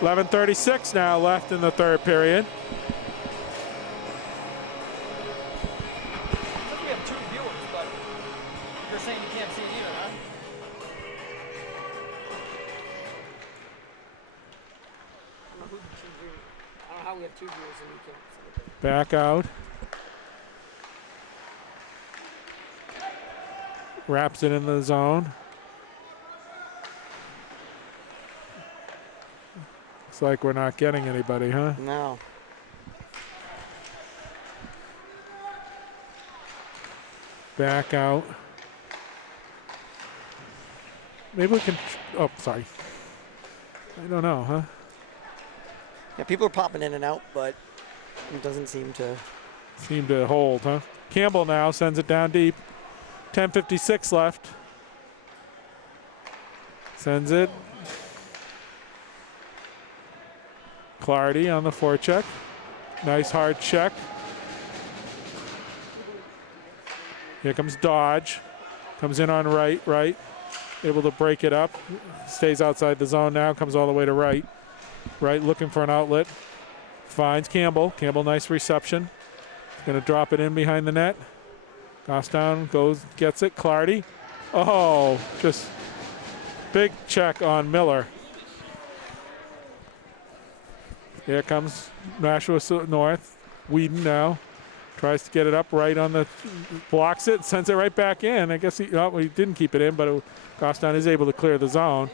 11:36 now left in the third period. We have two viewers, but you're saying you can't see it either, huh? I don't know how we have two viewers and you can't see it. Back out. Wraps it in the zone. Looks like we're not getting anybody, huh? No. Back out. Maybe we can, oh, sorry. I don't know, huh? Yeah, people are popping in and out, but it doesn't seem to hold, huh? Campbell now sends it down deep. 10:56 left. Sends it. Clardy on the forecheck. Nice hard check. Here comes Dodge. Comes in on right. Able to break it up. Stays outside the zone now. Comes all the way to right. Right, looking for an outlet. Finds Campbell. Campbell, nice reception. Going to drop it in behind the net. Gostown goes, gets it. Clardy. Oh, just big check on Miller. Here comes Nashua North. Whedon now tries to get it up right on the, blocks it, sends it right back in. I guess he didn't keep it in, but Gostown is able to clear the zone.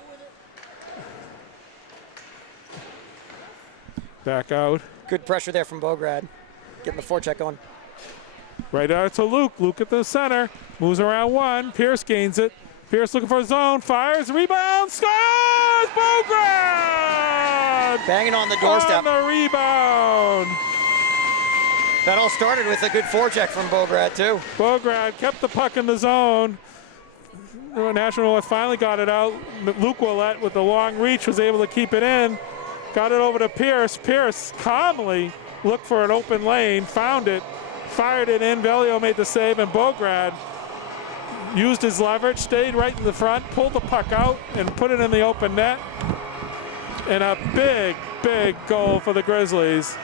Back out. good pressure there from Bograd, getting the forecheck on. Right out to Luke. Luke at the center. Moves around one. Pierce gains it. Pierce looking for a zone. Fires. Rebound. Scores! Bograd! Banging on the doorstep. On the rebound. That all started with a good forecheck from Bograd, too. Bograd kept the puck in the zone. National finally got it out. Luke Willett with the long reach was able to keep it in. Got it over to Pierce. Pierce calmly looked for an open lane, found it, fired it in. Velio made the save, and Bograd used his leverage, stayed right in the front, pulled the puck out, and put it in the open net. And a big, big goal for the Grizzlies.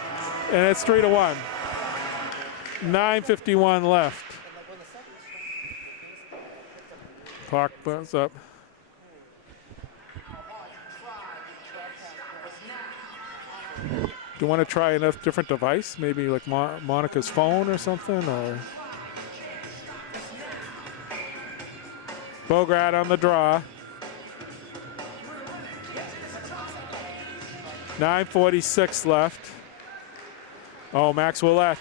And it's 3-1. 9:51 left. Puck bumps up. Do you want to try a different device? Maybe like Monica's phone or something? Or Bograd on the draw. 9:46 left. Oh, Max Willett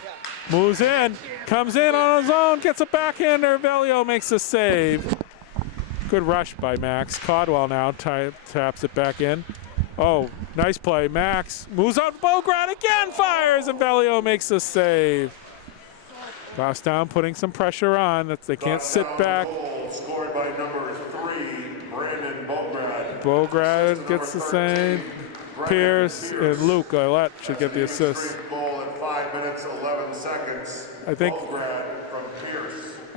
moves in, comes in on his own, gets a backhander. Velio makes a save. Good rush by Max. Caldwell now taps it back in. Oh, nice play. Max moves out. Bograd again fires, and Velio makes a save. Gostown putting some pressure on. They can't sit back. Scored by number 3, Brandon Bograd. Bograd gets the save. Pierce and Luke Willett should get the assist. Goal at 5 minutes 11 seconds. I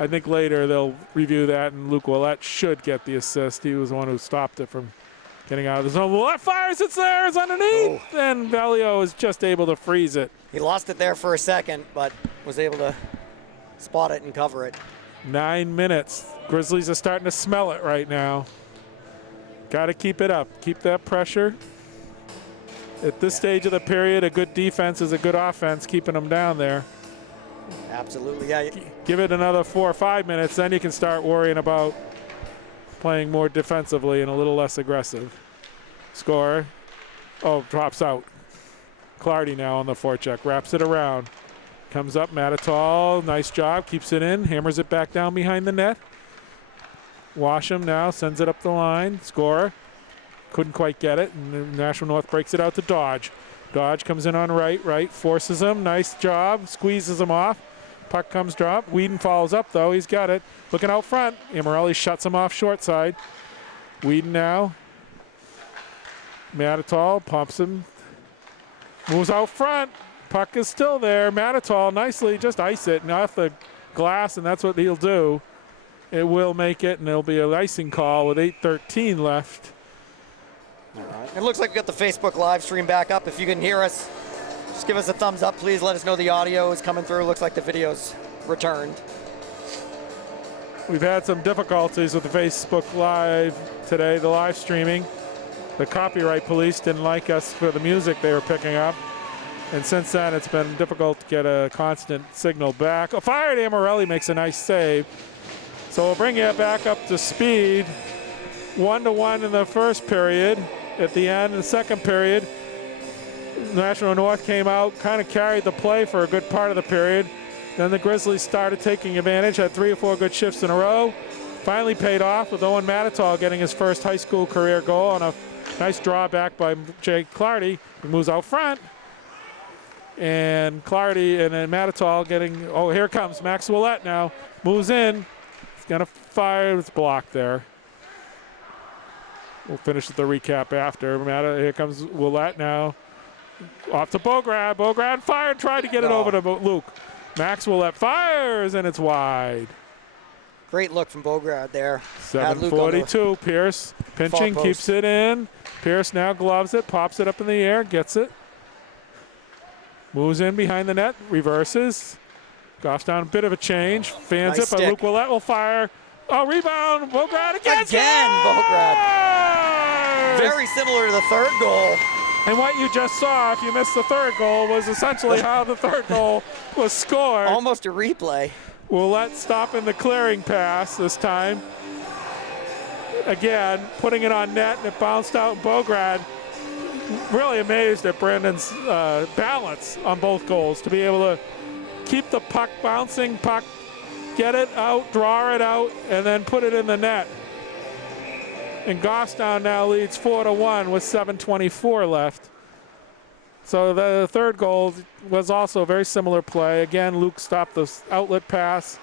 think later they'll review that, and Luke Willett should get the assist. He was the one who stopped it from getting out of the zone. Willett fires, it's there, it's underneath, and Velio is just able to freeze it. He lost it there for a second, but was able to spot it and cover it. 9 minutes. Grizzlies are starting to smell it right now. Got to keep it up. Keep that pressure. At this stage of the period, a good defense is a good offense, keeping them down there. Absolutely, yeah. Give it another 4 or 5 minutes, then you can start worrying about playing more defensively and a little less aggressive. Score. Oh, drops out. Clardy now on the forecheck. Wraps it around. Comes up, Matatal. Nice job. Keeps it in. Hammers it back down behind the net. Washam now sends it up the line. Score. Couldn't quite get it. And Nashua North breaks it out to Dodge. Dodge comes in on right. Forces him. Nice job. Squeezes him off. Puck comes drop. Whedon follows up, though. He's got it. Looking out front. Amorelli shuts him off short side. Whedon now. Matatal pumps him. Moves out front. Puck is still there. Matatal nicely just ice it off the glass, and that's what he'll do. It will make it, and there'll be an icing call with 8:13 left. All right. It looks like we got the Facebook live stream back up. If you can hear us, just give us a thumbs up, please. Let us know the audio is coming through. Looks like the video's returned. We've had some difficulties with the Facebook Live today, the live streaming. The copyright police didn't like us for the music they were picking up. And since then, it's been difficult to get a constant signal back. Fired Amorelli makes a nice save. So we'll bring you back up to speed. 1-1 in the first period. At the end of the second period, National North came out, kind of carried the play for a good part of the period. Then the Grizzlies started taking advantage, had 3 or 4 good shifts in a row. finally paid off with Owen Matitall getting his first high school career goal on a nice drawback by Jake Clardy. He moves out front. And Clardy and then Matitall getting, oh, here comes Max Willett now. Moves in. He's going to fire. It's blocked there. We'll finish the recap after. Here comes Willett now. Off to Bograd. Bograd fired, tried to get it over to Luke. Max Willett fires, and it's wide. Great look from Bograd there. 7:42. Pierce pinching, keeps it in. Pierce now gloves it, pops it up in the air, gets it. Moves in behind the net, reverses. Goffstown, a bit of a change. Fans nice it, but Luke Willett will fire. Oh, rebound. Bograd again. Bograd. Very similar to the third goal. And what you just saw, if you missed the third goal, was essentially how the third goal was scored. Almost a replay. Willett stopping the clearing pass this time. Again, putting it on net, and it bounced out. Bograd really amazed at Brandon's balance on both goals to be able to keep the puck bouncing, get it out, draw it out, and then put it in the net. And Goffstown now leads 4-1 with 7:24 left. So the third goal was also a very similar play. Again, Luke stopped the outlet pass,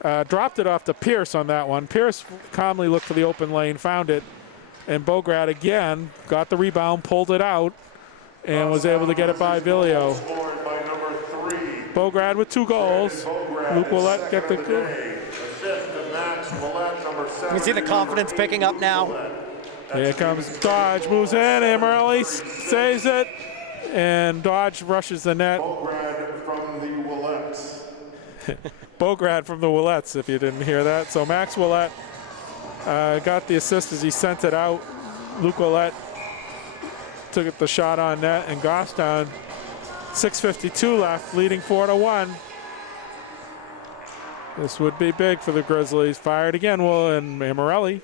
dropped it off to Pierce on that one. Pierce calmly looked for the open lane, found it, and Bograd again got the rebound, pulled it out, and was able to get it by Vilio. Bograd with 2 goals. Luke Willett get the goal. You can see the confidence picking up now. Here comes Dodge, moves in, Amarelli saves it, and Dodge rushes the net. Bograd from the Willettes. Bograd from the Willettes, if you didn't hear that. So Max Willett got the assist as he sent it out. Luke Willett took the shot on net, and Goffstown, 6:52 left, leading 4-1. This would be big for the Grizzlies. Fired again, and Amarelli.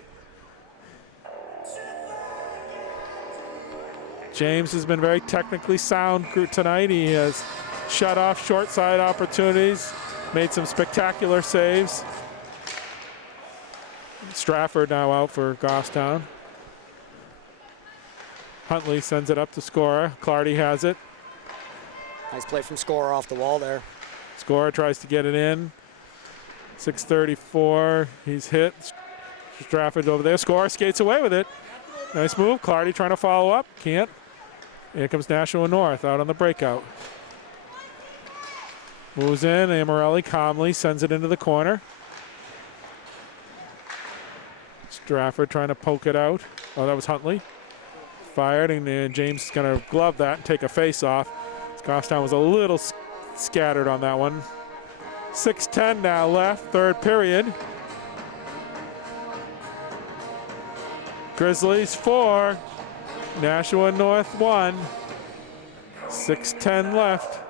James has been very technically sound tonight. He has shut off short side opportunities, made some spectacular saves. Strafford now out for Goffstown. Huntley sends it up to Scorer. Clardy has it. Nice play from Scorer off the wall there. Scorer tries to get it in. 6:34. He's hit. Strafford over there. Scorer skates away with it. Nice move. Clardy trying to follow up. Can't. Here comes Nashua North out on the breakout. Moves in. Amarelli calmly sends it into the corner. Strafford trying to poke it out. Oh, that was Huntley. Fired, and James is going to glove that and take a face off. Goffstown was a little scattered on that one. 6:10 now left, third period. Grizzlies 4, Nashua North 1. 6:10 left.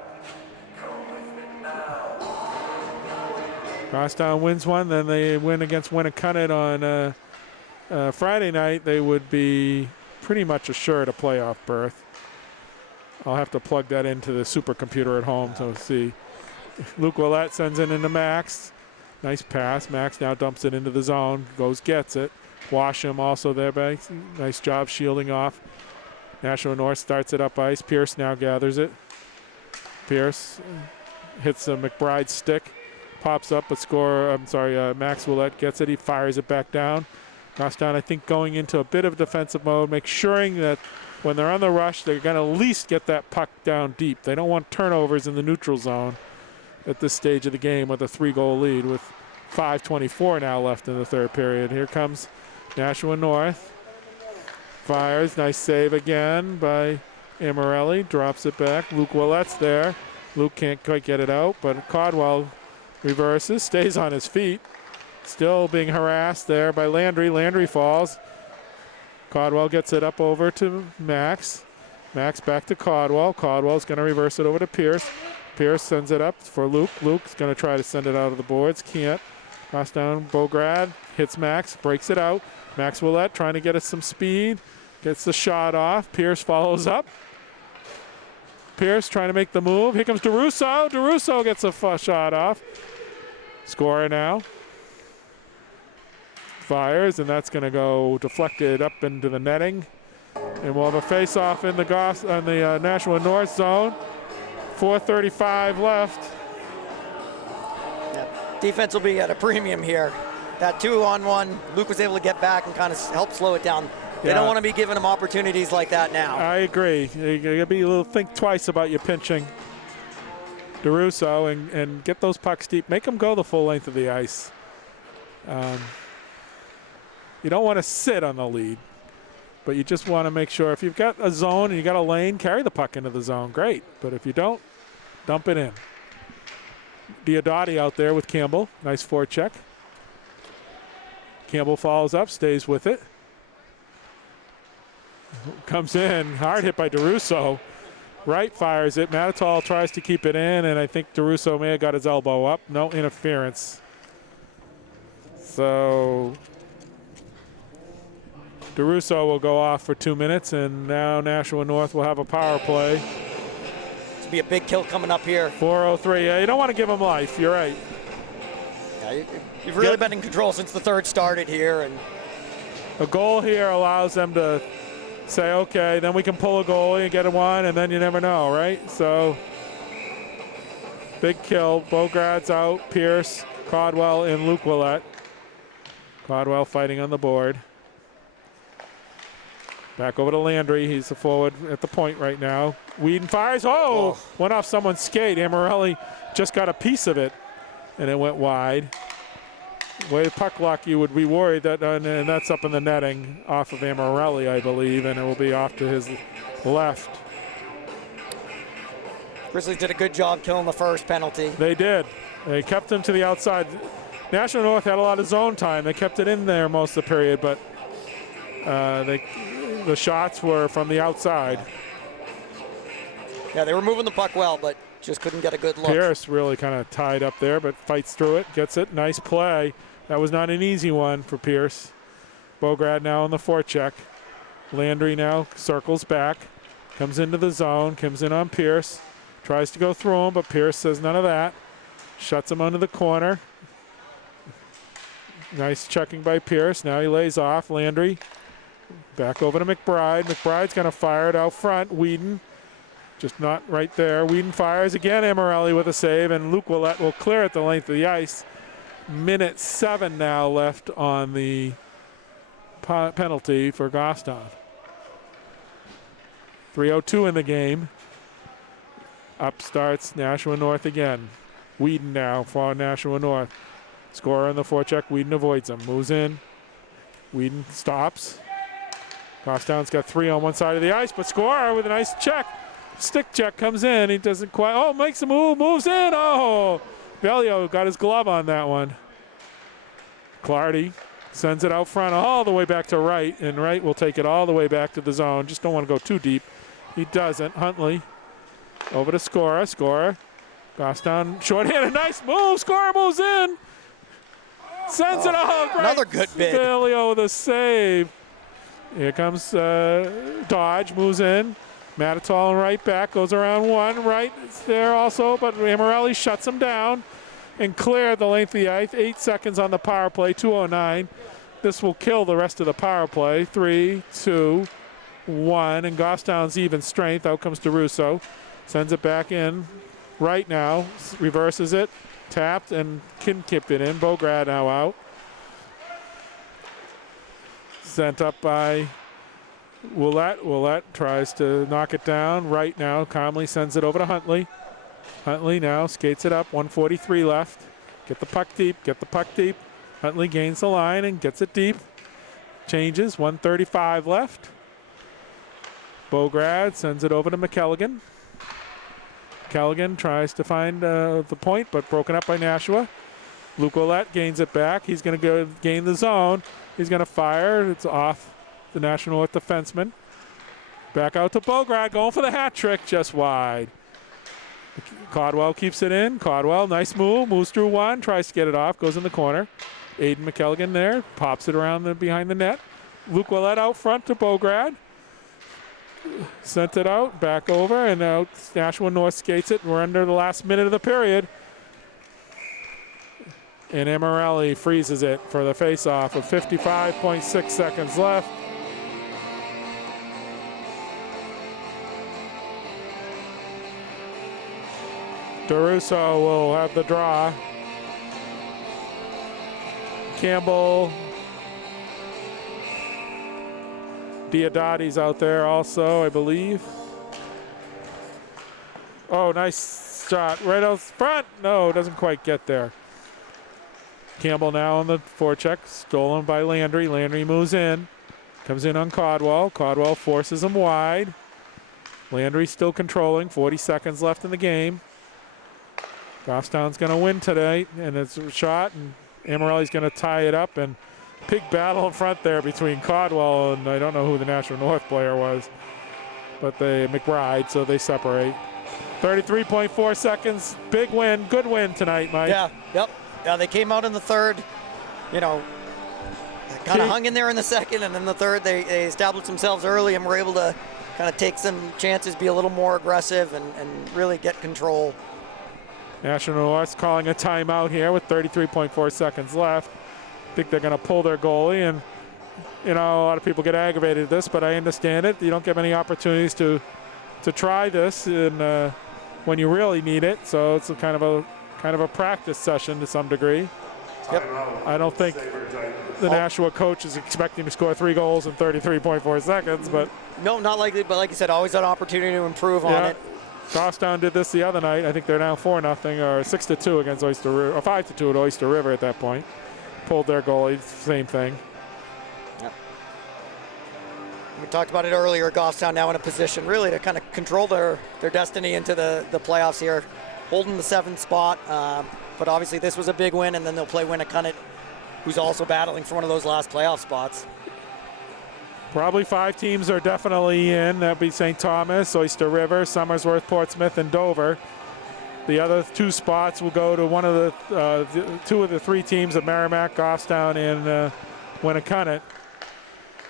Goffstown wins one, then they win against Winnacunnet on Friday night. They would be pretty much assured a playoff berth. I'll have to plug that into the supercomputer at home to see. Luke Willett sends it into Max. Nice pass. Max now dumps it into the zone. Gets it. Washam also there. Nice job shielding off. Nashua North starts it up ice. Pierce now gathers it. Pierce hits a McBride stick. Pops up, but Max Willett gets it. He fires it back down. Goffstown, I think, going into a bit of defensive mode, make sure that when they're on the rush, they're going to at least get that puck down deep. They don't want turnovers in the neutral zone at this stage of the game with a 3-goal lead with 5:24 now left in the third period. Here comes Nashua North. Fires, nice save again by Amarelli. Drops it back. Luke Willett's there. Luke can't quite get it out, but Caldwell reverses, stays on his feet. Still being harassed there by Landry. Landry falls. Caldwell gets it up over to Max. Max back to Caldwell. Caldwell's going to reverse it over to Pierce. Pierce sends it up for Luke. Luke's going to try to send it out of the boards. Can't. Cross down. Bograd hits Max. Breaks it out. Max Willett trying to get us some speed. Gets the shot off. Pierce follows up. Pierce trying to make the move. Here comes DeRusso. DeRusso gets a shot off. Scorer now. fires, and that's going to go deflected up into the netting. And we'll have a face-off in the Nashua North zone. 4:35 left. Yeah. Defense will be at a premium here. That 2-on-1, Luke was able to get back and kind of help slow it down. They don't want to be giving him opportunities like that now. I agree. You got to be a little think twice about your pinching. DeRusso and get those pucks deep. Make them go the full length of the ice. You don't want to sit on the lead, but you just want to make sure if you've got a zone and you got a lane, carry the puck into the zone. Great. But if you don't, dump it in. Diodati out there with Campbell. Nice forecheck. Campbell follows up, stays with it. Comes in, hard hit by DeRusso. Wright fires it. Matitol tries to keep it in, and I think DeRusso may have got his elbow up. No interference. So DeRusso will go off for 2 minutes, and now Nashua North will have a power play. This will be a big kill coming up here. 4:03. Yeah, you don't want to give him life. You're right. Yeah, you've really been in control since the third started here, and a goal here allows them to say, okay, then we can pull a goalie and get a one, and then you never know, right? So, big kill. Bograd's out. Pierce, Caldwell, and Luke Willett. Caldwell fighting on the board. Back over to Landry. He's the forward at the point right now. Whedon fires. Oh! Went off someone's skate. Amarelli just got a piece of it, and it went wide. With puck luck, you would be worried that, and that's up in the netting off of Amarelli, I believe, and it will be off to his left. Grizzlies did a good job killing the first penalty. They did. They kept him to the outside. National North had a lot of zone time. They kept it in there most of the period, but the shots were from the outside. Yeah, they were moving the puck well, but just couldn't get a good look. Pierce really kind of tied up there, but fights through it, gets it. Nice play. That was not an easy one for Pierce. Bograd now on the forecheck. Landry now circles back, comes into the zone, comes in on Pierce, tries to go through him, but Pierce says none of that. Shuts him under the corner. Nice checking by Pierce. Now he lays off. Landry back over to McBride. McBride's going to fire it out front. Whedon just not right there. Whedon fires again. Amarelli with a save, and Luke Willett will clear it the length of the ice. Minute 7 now left on the penalty for Goston. 3:02 in the game. Up starts Nashua North again. Whedon now for Nashua North. Scorer on the forecheck. Whedon avoids him. Moves in. Whedon stops. Goston's got 3 on one side of the ice, but scorer with a nice check. Stick check comes in. He doesn't quite. Oh, makes a move. Moves in. Oh, Bellio got his glove on that one. Clardy sends it out front all the way back to Wright, and Wright will take it all the way back to the zone. Just don't want to go too deep. He doesn't. Huntley over to Scorer. Scorer. Goston shorthanded. Nice move. Scorer moves in. Sends it off. Another good bid. Bellio with a save. Here comes Dodge. Moves in. Matitol right back, goes around one, right, it's there also, but Amarelli shuts him down and cleared the length of the ice. 8 seconds on the power play, 2:09. This will kill the rest of the power play. 3, 2, 1, and Gostown's even strength. Out comes DeRusso, sends it back in. Right now, reverses it, tapped, and can keep it in. Bograd now out. Sent up by Willett. Willett tries to knock it down. Right now, calmly sends it over to Huntley. Huntley now skates it up. 1:43 left. Get the puck deep. Get the puck deep. Huntley gains the line and gets it deep. Changes. 1:35 left. Bograd sends it over to McKelligan. McKelligan tries to find the point, but broken up by Nashua. Luke Willett gains it back. He's going to go gain the zone. He's going to fire. It's off the National North defenseman. Back out to Bograd, going for the hat trick, just wide. Caldwell keeps it in. Caldwell, nice move, moves through one, tries to get it off, goes in the corner. Aiden McKelligan there, pops it around behind the net. Luke Willett out front to Bograd. Sent it out, back over, and now Nashua North skates it. We're under the last minute of the period. And Amarelli freezes it for the face-off with 55.6 seconds left. DeRusso will have the draw. Campbell. Diodati's out there also, I believe. Oh, nice shot right out front. No, doesn't quite get there. Campbell now on the forecheck, stolen by Landry. Landry moves in, comes in on Caldwell. Caldwell forces him wide. Landry still controlling, 40 seconds left in the game. Goffstown's going to win today, and it's a shot, and Amarelli's going to tie it up, and big battle in front there between Caldwell and I don't know who the Nashua North player was, but McBride, so they separate. 33.4 seconds, big win, good win tonight, Mike. Yeah, yep. Yeah, they came out in the third, you know, kind of hung in there in the second, and then the third they established themselves early and were able to kind of take some chances, be a little more aggressive, and really get control. Nashua North calling a timeout here with 33.4 seconds left. I think they're going to pull their goalie, and you know, a lot of people get aggravated at this, but I understand it. You don't get many opportunities to try this when you really need it, so it's a kind of a practice session to some degree. Yep. I don't think the Nashua coach is expecting to score 3 goals in 33.4 seconds, but no, not likely. But like you said, always an opportunity to improve on it. Goffstown did this the other night. I think they're now 4-0 or 6-2 against Oyster River, or 5-2 at Oyster River at that point. Pulled their goalie, same thing. Yep. We talked about it earlier. Goffstown now in a position really to kind of control their destiny into the playoffs here, holding the 7th spot. But obviously this was a big win, and then they'll play Winnacunnet, who's also battling for one of those last playoff spots. Probably 5 teams are definitely in. That'd be St. Thomas, Oyster River, Somersworth, Portsmouth, and Dover. The other 2 spots will go to one of the 2 of the 3 teams of Merrimack, Goffstown, and Winnacunnet.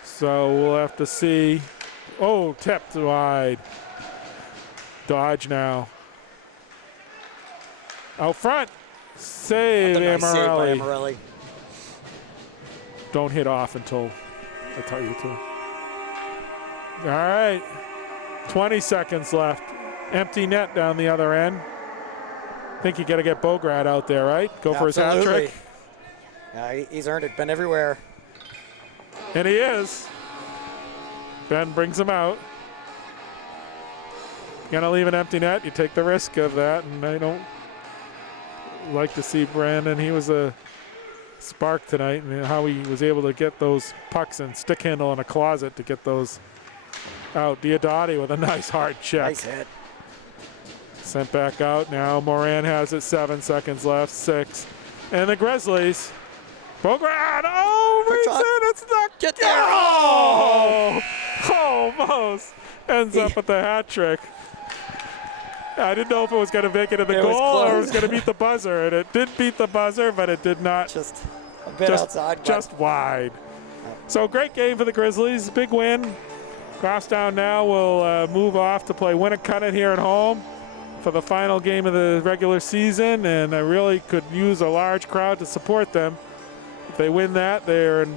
So we'll have to see. Oh, tipped wide. Dodge now. Out front. Save Amarelli. Don't hit off until I tell you to. All right. 20 seconds left. Empty net down the other end. I think you got to get Bograd out there, right? Go for his hat trick. Yeah, he's earned it. Been everywhere. And he is. Ben brings him out. Gonna leave an empty net. You take the risk of that, and I don't like to see Brandon. He was a spark tonight, and how he was able to get those pucks and stick handle in a closet to get those out. Diodati with a nice hard check. Nice hit. Sent back out. Now Moran has it. 7 seconds left. 6. And the Grizzlies. Bograd. Oh, reads in. It's not. Get there. Oh! Almost. Ends up with the hat trick. I didn't know if it was going to make it in the goal or it was going to beat the buzzer. And it did beat the buzzer, but it did not. Just a bit outside. Just wide. So great game for the Grizzlies. Big win. Goffstown now will move off to play Winnacunnet here at home for the final game of the regular season. And I really could use a large crowd to support them. If they win that, they're in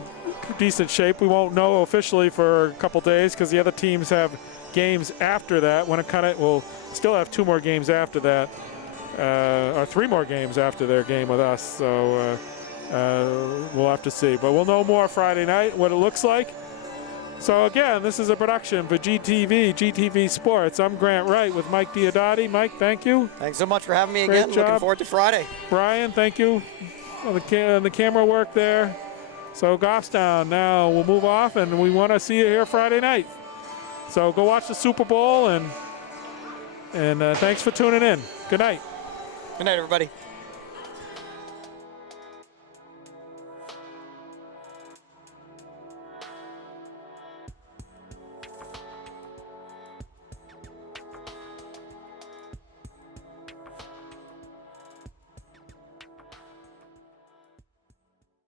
decent shape. We won't know officially for a couple days because the other teams have games after that. Winnacunnet will still have 2 more games after that, or 3 more games after their game with us. So we'll have to see. But we'll know more Friday night, what it looks like. So again, this is a production for GTV Sports. I'm Grant Wright with Mike Diodati. Mike, thank you. Thanks so much for having me Great again. job. Looking forward to Friday. Brian, thank you on the camera work there. So Goffstown now will move off, and we want to see you here Friday night. So go watch the Super Bowl, and thanks for tuning in. Good night. Good night, everybody.